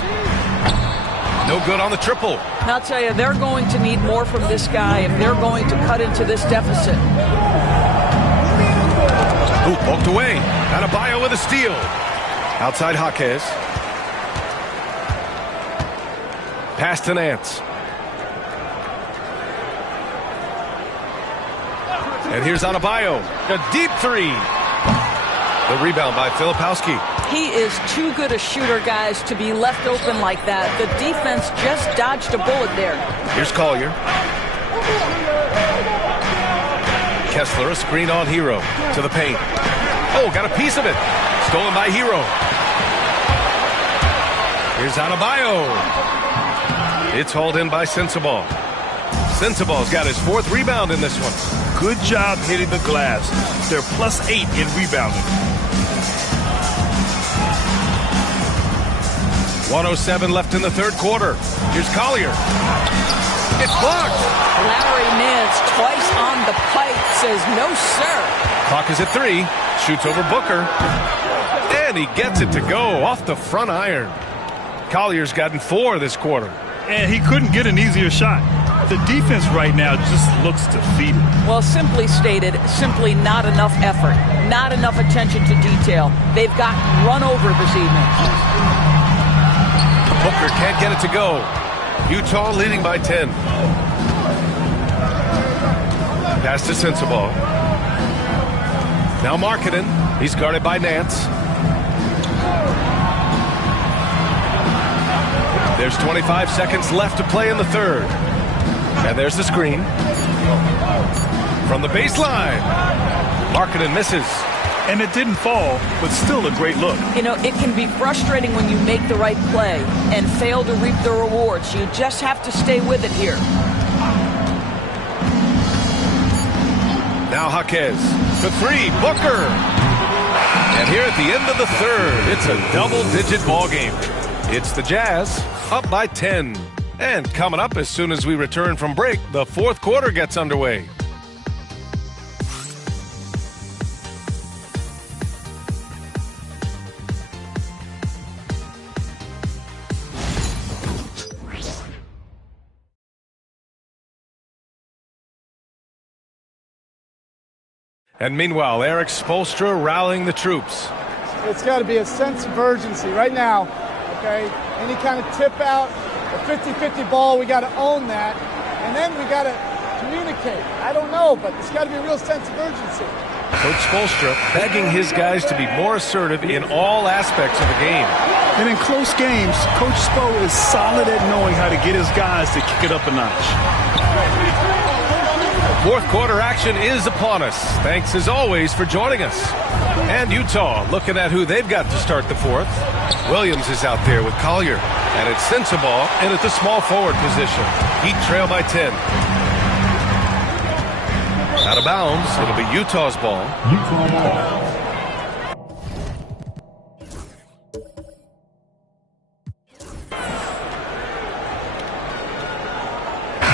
No good on the triple. And I'll tell you, they're going to need more from this guy if they're going to cut into this deficit. Hoop poked away. Adebayo with a steal. Outside Jaquez. Pass to Nance. And here's Adebayo. A deep 3. The rebound by Filipowski. He is too good a shooter, guys, to be left open like that. The defense just dodged a bullet there. Here's Collier. Kessler, a screen on Hero. To the paint. Oh, got a piece of it. Stolen by Hero. Here's Adebayo. It's hauled in by Sensabaugh. Sensabaugh's got his 4th rebound in this one. Good job hitting the glass. They're +8 in rebounding. 1:07 left in the third quarter. Here's Collier. It's blocked. Larry Nance twice on the pipe says no, sir. Clock is at 3. Shoots over Booker. And he gets it to go off the front iron. Collier's gotten 4 this quarter. And he couldn't get an easier shot. The defense right now just looks defeated. Well, simply stated, simply not enough effort, not enough attention to detail. They've gotten run over this evening. Booker can't get it to go. Utah leading by 10. Pass to Sensabaugh. Now Markkanen. He's guarded by Nance. There's 25 seconds left to play in the third. And there's the screen. From the baseline. Markkanen misses. And it didn't fall, but still a great look. You know, it can be frustrating when you make the right play and fail to reap the rewards. You just have to stay with it here. Now Jaquez for 3. Booker. And here at the end of the third, it's a double-digit ball game. It's the Jazz up by 10. And coming up as soon as we return from break, the fourth quarter gets underway. And meanwhile, Erik Spoelstra rallying the troops. It's got to be a sense of urgency right now, okay? Any kind of tip out, a 50-50 ball, we got to own that. And then we got to communicate. I don't know, but there's got to be a real sense of urgency. Coach Spoelstra begging his guys to be more assertive in all aspects of the game. And in close games, Coach Spo is solid at knowing how to get his guys to kick it up a notch. Fourth quarter action is upon us. Thanks as always for joining us. And Utah looking at who they've got to start the fourth. Williams is out there with Collier. And it's Sensabaugh in at the small forward position. Heat trail by 10. Out of bounds. It'll be Utah's ball.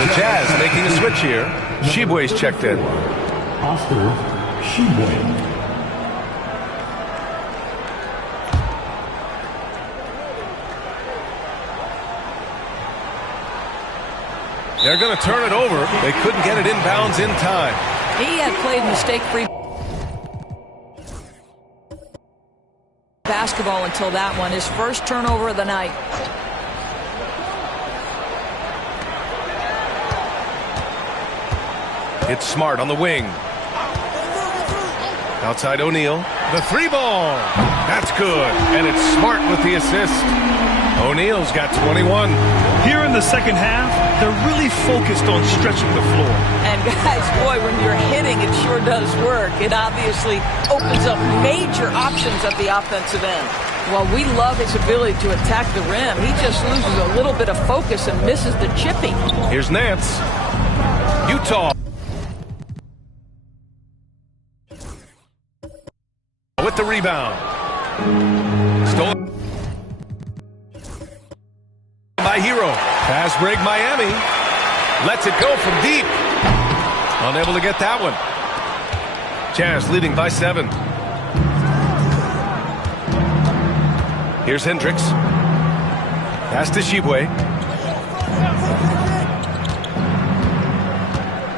The Jazz making a switch here. Tshiebwe's checked in. Oscar Tshiebwe. They're going to turn it over. They couldn't get it inbounds in time. He had played mistake-free basketball until that one. His first turnover of the night. It's Smart on the wing. Outside O'Neal. The 3-ball. That's good. And it's Smart with the assist. O'Neal's got 21. Here in the second half, they're really focused on stretching the floor. And guys, boy, when you're hitting, it sure does work. It obviously opens up major options at the offensive end. Well, we love his ability to attack the rim. He just loses a little bit of focus and misses the chipping. Here's Nance. Utah. With the rebound. Stolen by Hero. Pass break Miami. Lets it go from deep. Unable to get that one. Jazz leading by 7. Here's Hendricks. Pass to Tshiebwe.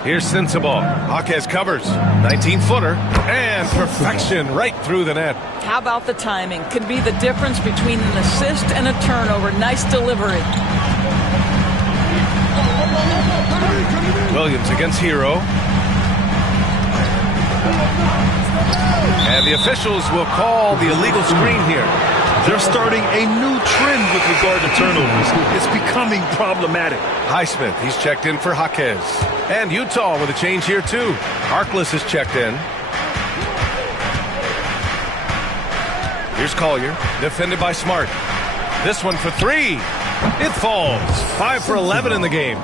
Here's Sensabaugh. Jaquez covers. 19-footer. And perfection right through the net. How about the timing? Could be the difference between an assist and a turnover. Nice delivery. Williams against Hero. And the officials will call the illegal screen here. They're starting a new trend with regard to turnovers. It's becoming problematic. Highsmith, he's checked in for Jaquez. And Utah with a change here too. Harkless is checked in. Here's Collier, defended by Smart. This one for 3. It falls. 5 for 11 in the game.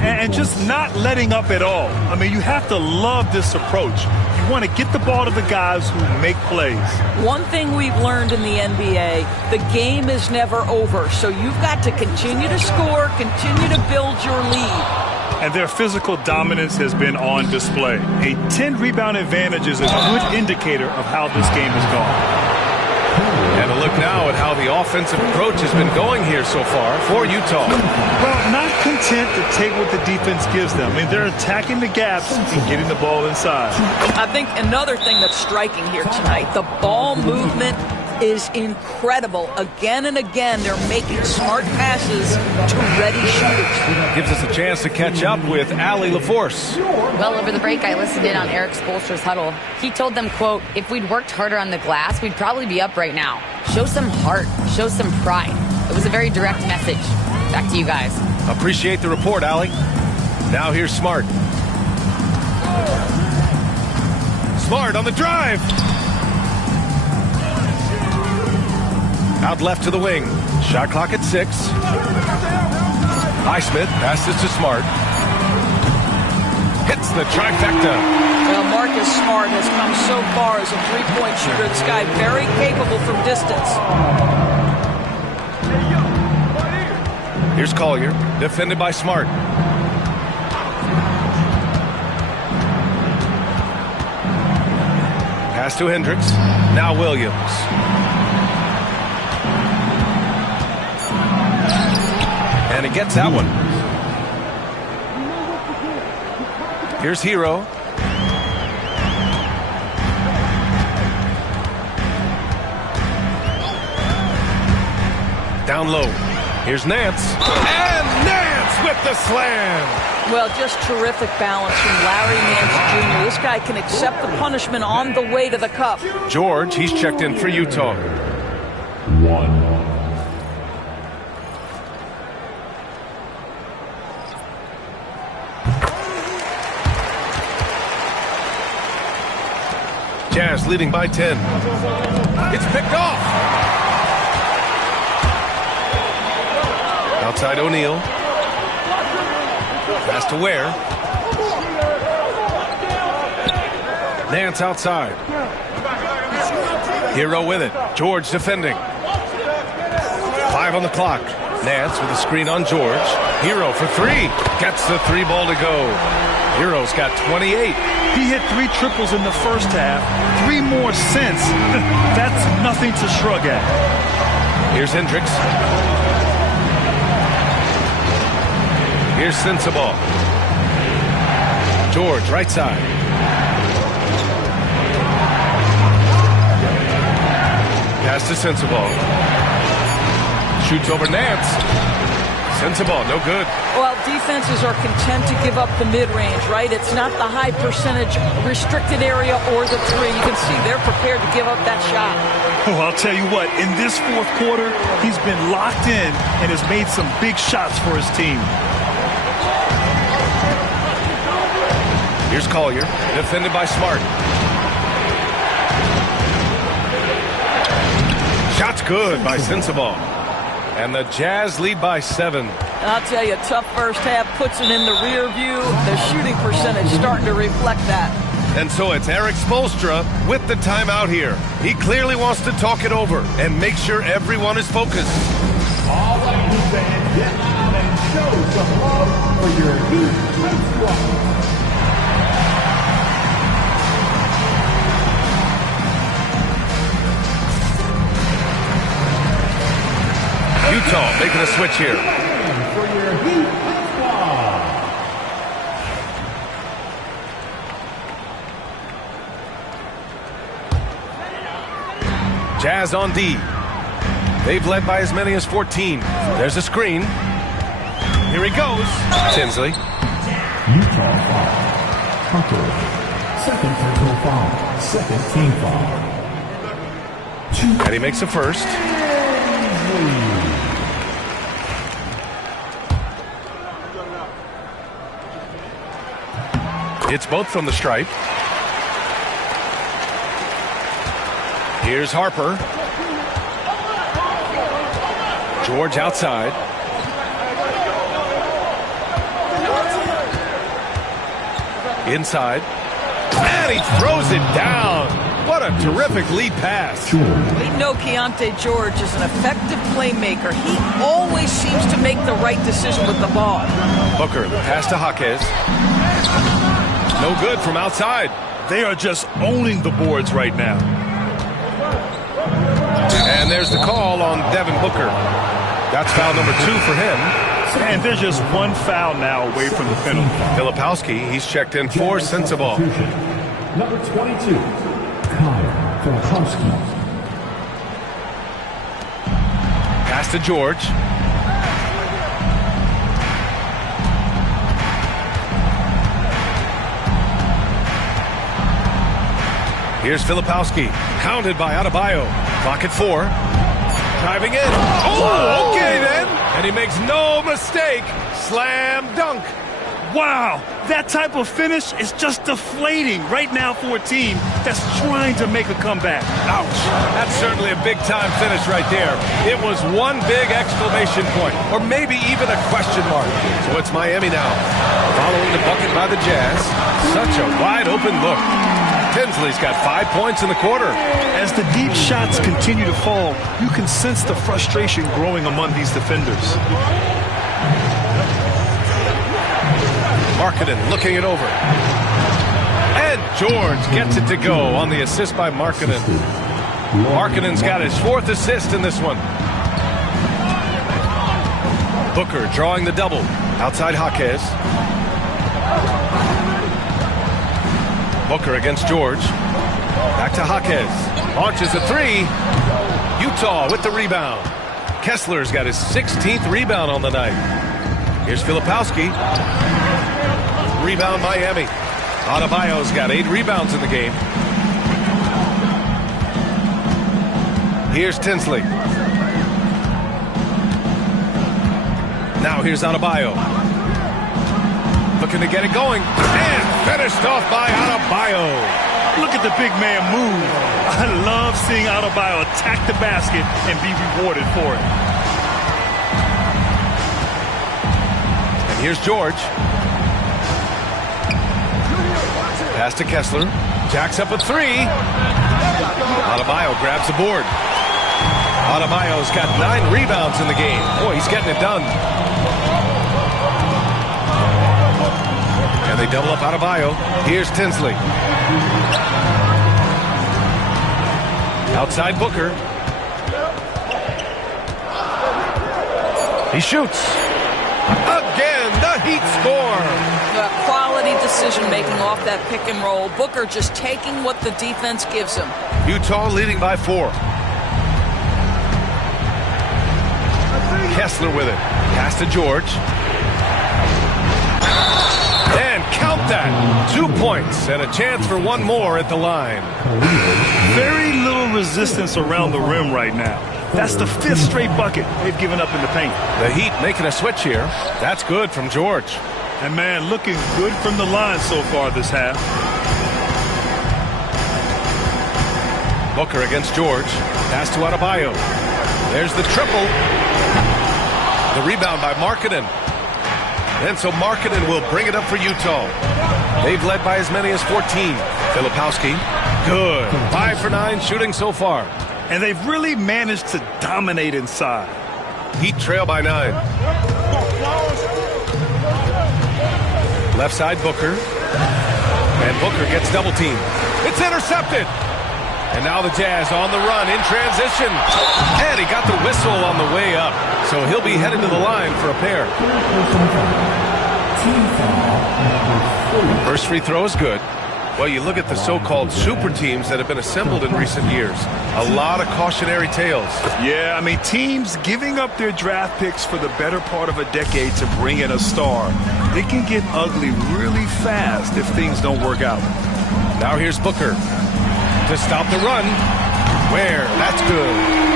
and just not letting up at all. I mean, you have to love this approach. You want to get the ball to the guys who make plays. One thing we've learned in the NBA, the game is never over. So you've got to continue to score, continue to build your lead. And their physical dominance has been on display. A 10-rebound advantage is a good indicator of how this game has gone. And a look now at how the offensive approach has been going here so far for Utah. Well, not content to take what the defense gives them. I mean, they're attacking the gaps and getting the ball inside. I think another thing that's striking here tonight, the ball movement is incredible. Again and again, they're making smart passes to ready shooters. Gives us a chance to catch up with Allie LaForce. Well, over the break, I listened in on Eric Spoelstra's huddle. He told them, quote, if we'd worked harder on the glass, we'd probably be up right now. Show some heart. Show some pride. It was a very direct message. Back to you guys. Appreciate the report, Allie. Now here's Smart. Smart on the drive. Out left to the wing. Shot clock at 6. Highsmith passes to Smart. Hits the trifecta. Well, Marcus Smart has come so far as a three-point shooter. This guy very capable from distance. Here's Collier, defended by Smart. Pass to Hendricks. Now Williams. And he gets that one. Here's Hero. Down low. Here's Nance. And Nance with the slam. Well, just terrific balance from Larry Nance Jr. This guy can accept the punishment on the way to the cup. George, he's checked in for Utah. 1. Jazz leading by 10. It's picked off. Outside O'Neal. Pass to Ware. Nance outside. Hero with it. George defending. 5 on the clock. Nance with a screen on George. Hero for 3. Gets the 3 ball to go. Hero's got 28. He hit 3 triples in the first half. 3 more since. That's nothing to shrug at. Here's Hendricks. Here's Sensabaugh. George, right side. Pass to Sensabaugh. Shoots over Nance. Sensabaugh, no good. Well, defenses are content to give up the mid-range, right? It's not the high percentage restricted area or the 3. You can see they're prepared to give up that shot. Oh, I'll tell you what, in this fourth quarter, he's been locked in and has made some big shots for his team. Here's Collier, defended by Smart. Shot's good by Sensabaugh. And the Jazz lead by 7. I'll tell you, tough first half puts it in the rear view. The shooting percentage starting to reflect that. And so it's Eric Spoelstra with the timeout here. He clearly wants to talk it over and make sure everyone is focused. All right, you fans, get out and show some love for your Heat squad. Utah making a switch here. For your Heat squad. Jazz on D. They've led by as many as 14. There's a screen. Here he goes. Tinsley. Utah foul. Hunter. Second personal foul. Second team foul. And he makes a first. It's both from the stripe. Here's Harper. George outside. Inside. And he throws it down. What a terrific lead pass. We know Keontae George is an effective playmaker. He always seems to make the right decision with the ball. Booker, the pass to Jaquez. No good from outside. They are just owning the boards right now. And there's the call on Devin Booker. That's foul number 2 for him. And there's just one foul now away from the penalty. Filipowski, he's checked in for Sensabaugh. Number 22, Kyle Filipowski. Pass to George. Here's Filipowski, hounded by Adebayo. Clock at 4. Driving in. Oh, okay then. And he makes no mistake. Slam dunk. Wow, that type of finish is just deflating right now for a team that's trying to make a comeback. Ouch. That's certainly a big-time finish right there. It was one big exclamation point, or maybe even a question mark. So it's Miami now, following the bucket by the Jazz. Such a wide-open look. Tinsley's got 5 points in the quarter. As the deep shots continue to fall, you can sense the frustration growing among these defenders. Markkanen looking it over. And George gets it to go on the assist by Markkanen. Markkanen's got his 4th assist in this one. Booker drawing the double. Outside Jaquez. Booker against George. Back to Jaquez. Launches a 3. Utah with the rebound. Kessler's got his 16th rebound on the night. Here's Filipowski. Rebound Miami. Adebayo's got 8 rebounds in the game. Here's Tinsley. Now here's Adebayo. Looking to get it going. And finished off by Adebayo. Look at the big man move. I love seeing Adebayo attack the basket and be rewarded for it. And here's George. Pass to Kessler. Jacks up a 3. Adebayo grabs the board. Adebayo's got 9 rebounds in the game. Boy, he's getting it done. And they double up Adebayo. Here's Tinsley. Outside Booker. He shoots. Again, the Heat score. Quality decision-making off that pick and roll. Booker just taking what the defense gives him. Utah leading by 4. Kessler with it. Pass to George. And count that. 2 points and a chance for one more at the line. Very little resistance around the rim right now. That's the 5th straight bucket they've given up in the paint. The Heat making a switch here. That's good from George. And man, looking good from the line so far this half. Booker against George. Pass to Adebayo. There's the triple. The rebound by Markkanen. And so Markkanen will bring it up for Utah. They've led by as many as 14. Filipowski. Good. 5 for 9 shooting so far. And they've really managed to dominate inside. Heat trail by 9. Left side Booker. And Booker gets double teamed. It's intercepted. And now the Jazz on the run in transition. And he got the whistle on the way up. So he'll be headed to the line for a pair. First free throw is good. Well, you look at the so-called super teams that have been assembled in recent years. A lot of cautionary tales. Yeah, I mean, teams giving up their draft picks for the better part of a decade to bring in a star. It can get ugly really fast if things don't work out. Now here's Booker to stop the run. Where? That's good.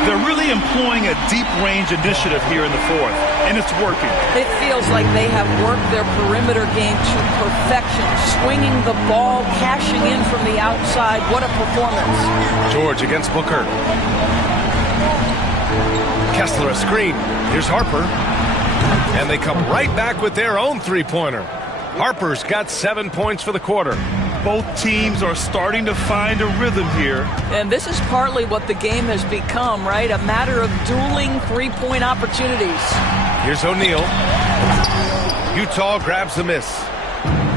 They're really employing a deep range initiative here in the 4th, and it's working. It feels like they have worked their perimeter game to perfection, swinging the ball, cashing in from the outside. What a performance. George against Booker. Kessler a screen. Here's Harper. And they come right back with their own three-pointer. Harper's got 7 points for the quarter. Both teams are starting to find a rhythm here. And this is partly what the game has become, right? A matter of dueling three-point opportunities. Here's O'Neal. Utah grabs the miss.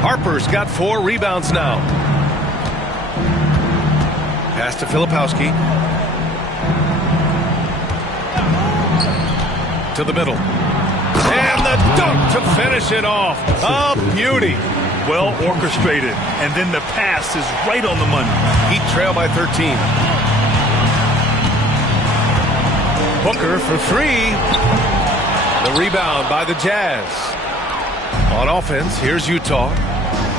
Harper's got 4 rebounds now. Pass to Filipowski. To the middle. And the dunk to finish it off. A beauty. Well orchestrated. And then the pass is right on the money. Heat trail by 13. Booker for 3. The rebound by the Jazz. On offense, here's Utah.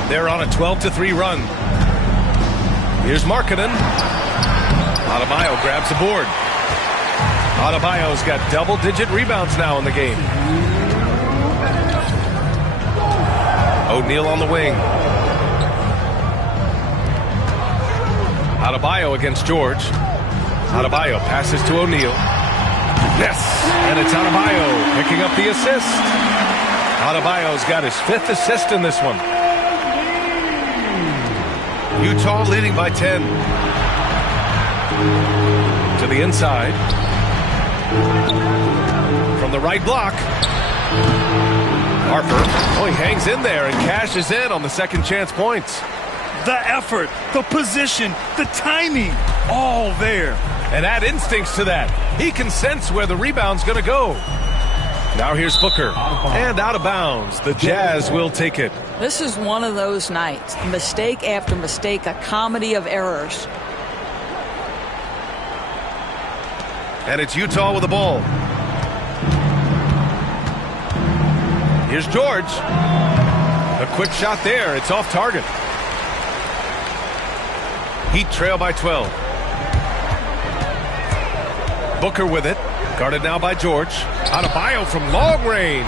They're on a 12-3 run. Here's Markkanen. Adebayo grabs the board. Adebayo's got double-digit rebounds now in the game. O'Neal on the wing. Adebayo against George. Adebayo passes to O'Neal. Yes, and it's Adebayo picking up the assist. Adebayo's got his 5th assist in this one. Utah leading by 10. To the inside. From the right block. Harper, he hangs in there and cashes in on the second chance points. The effort, the position, the timing, all there. And add instincts to that. He can sense where the rebound's going to go. Now here's Booker. And out of bounds. The Jazz will take it. This is one of those nights. Mistake after mistake, a comedy of errors. And it's Utah with the ball. Here's George. A quick shot there. It's off target. Heat trail by 12. Booker with it. Guarded now by George. Adebayo from long range.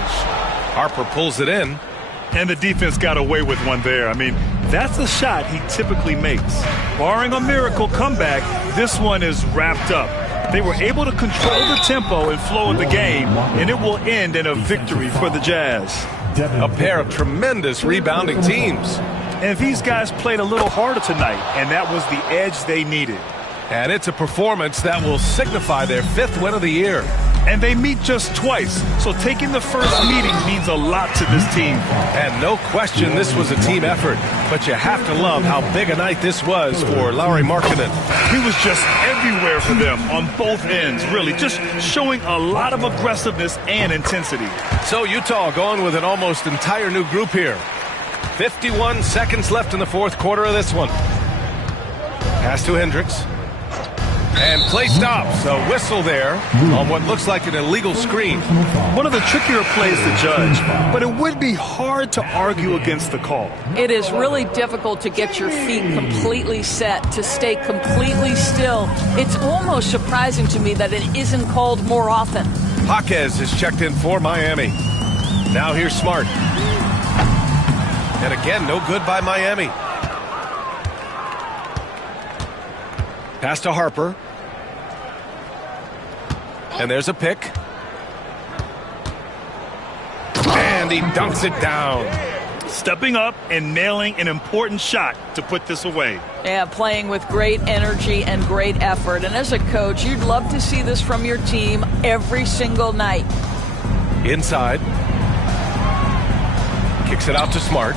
Harper pulls it in. And the defense got away with one there. I mean, that's a shot he typically makes. Barring a miracle comeback, this one is wrapped up. They were able to control the tempo and flow of the game, and it will end in a victory for the Jazz. A pair of tremendous rebounding teams. And these guys played a little harder tonight, and that was the edge they needed. And it's a performance that will signify their 5th win of the year. And they meet just twice, so taking the first meeting means a lot to this team. And no question this was a team effort, but you have to love how big a night this was for Lauri Markkanen. He was just everywhere for them on both ends, really, just showing a lot of aggressiveness and intensity. So Utah going with an almost entire new group here. 51 seconds left in the 4th quarter of this one. Pass to Hendricks. And play stops. A whistle there on what looks like an illegal screen. One of the trickier plays to judge, but it would be hard to argue against the call. It is really difficult to get your feet completely set, to stay completely still. It's almost surprising to me that it isn't called more often. Jaquez is checked in for Miami. Now here's Smart. And again, no good by Miami. Pass to Harper. And there's a pick. And he dunks it down. Stepping up and nailing an important shot to put this away. Yeah, playing with great energy and great effort. And as a coach, you'd love to see this from your team every single night. Inside. Kicks it out to Smart.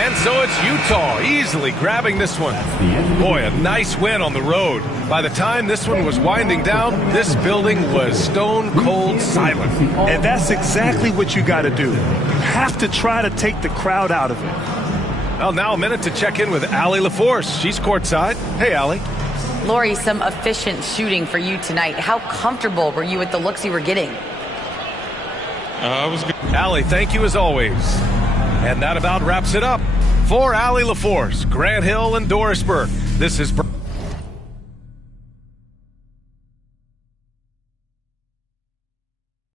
And so it's Utah easily grabbing this one. Boy, a nice win on the road. By the time this one was winding down, this building was stone cold silent. And that's exactly what you got to do. You have to try to take the crowd out of it. Well, now a minute to check in with Allie LaForce. She's courtside. Hey, Allie. Lori, some efficient shooting for you tonight. How comfortable were you with the looks you were getting? I was good. Allie, thank you as always. And that about wraps it up. For Allie LaForce, Grant Hill, and Dorisburg, this is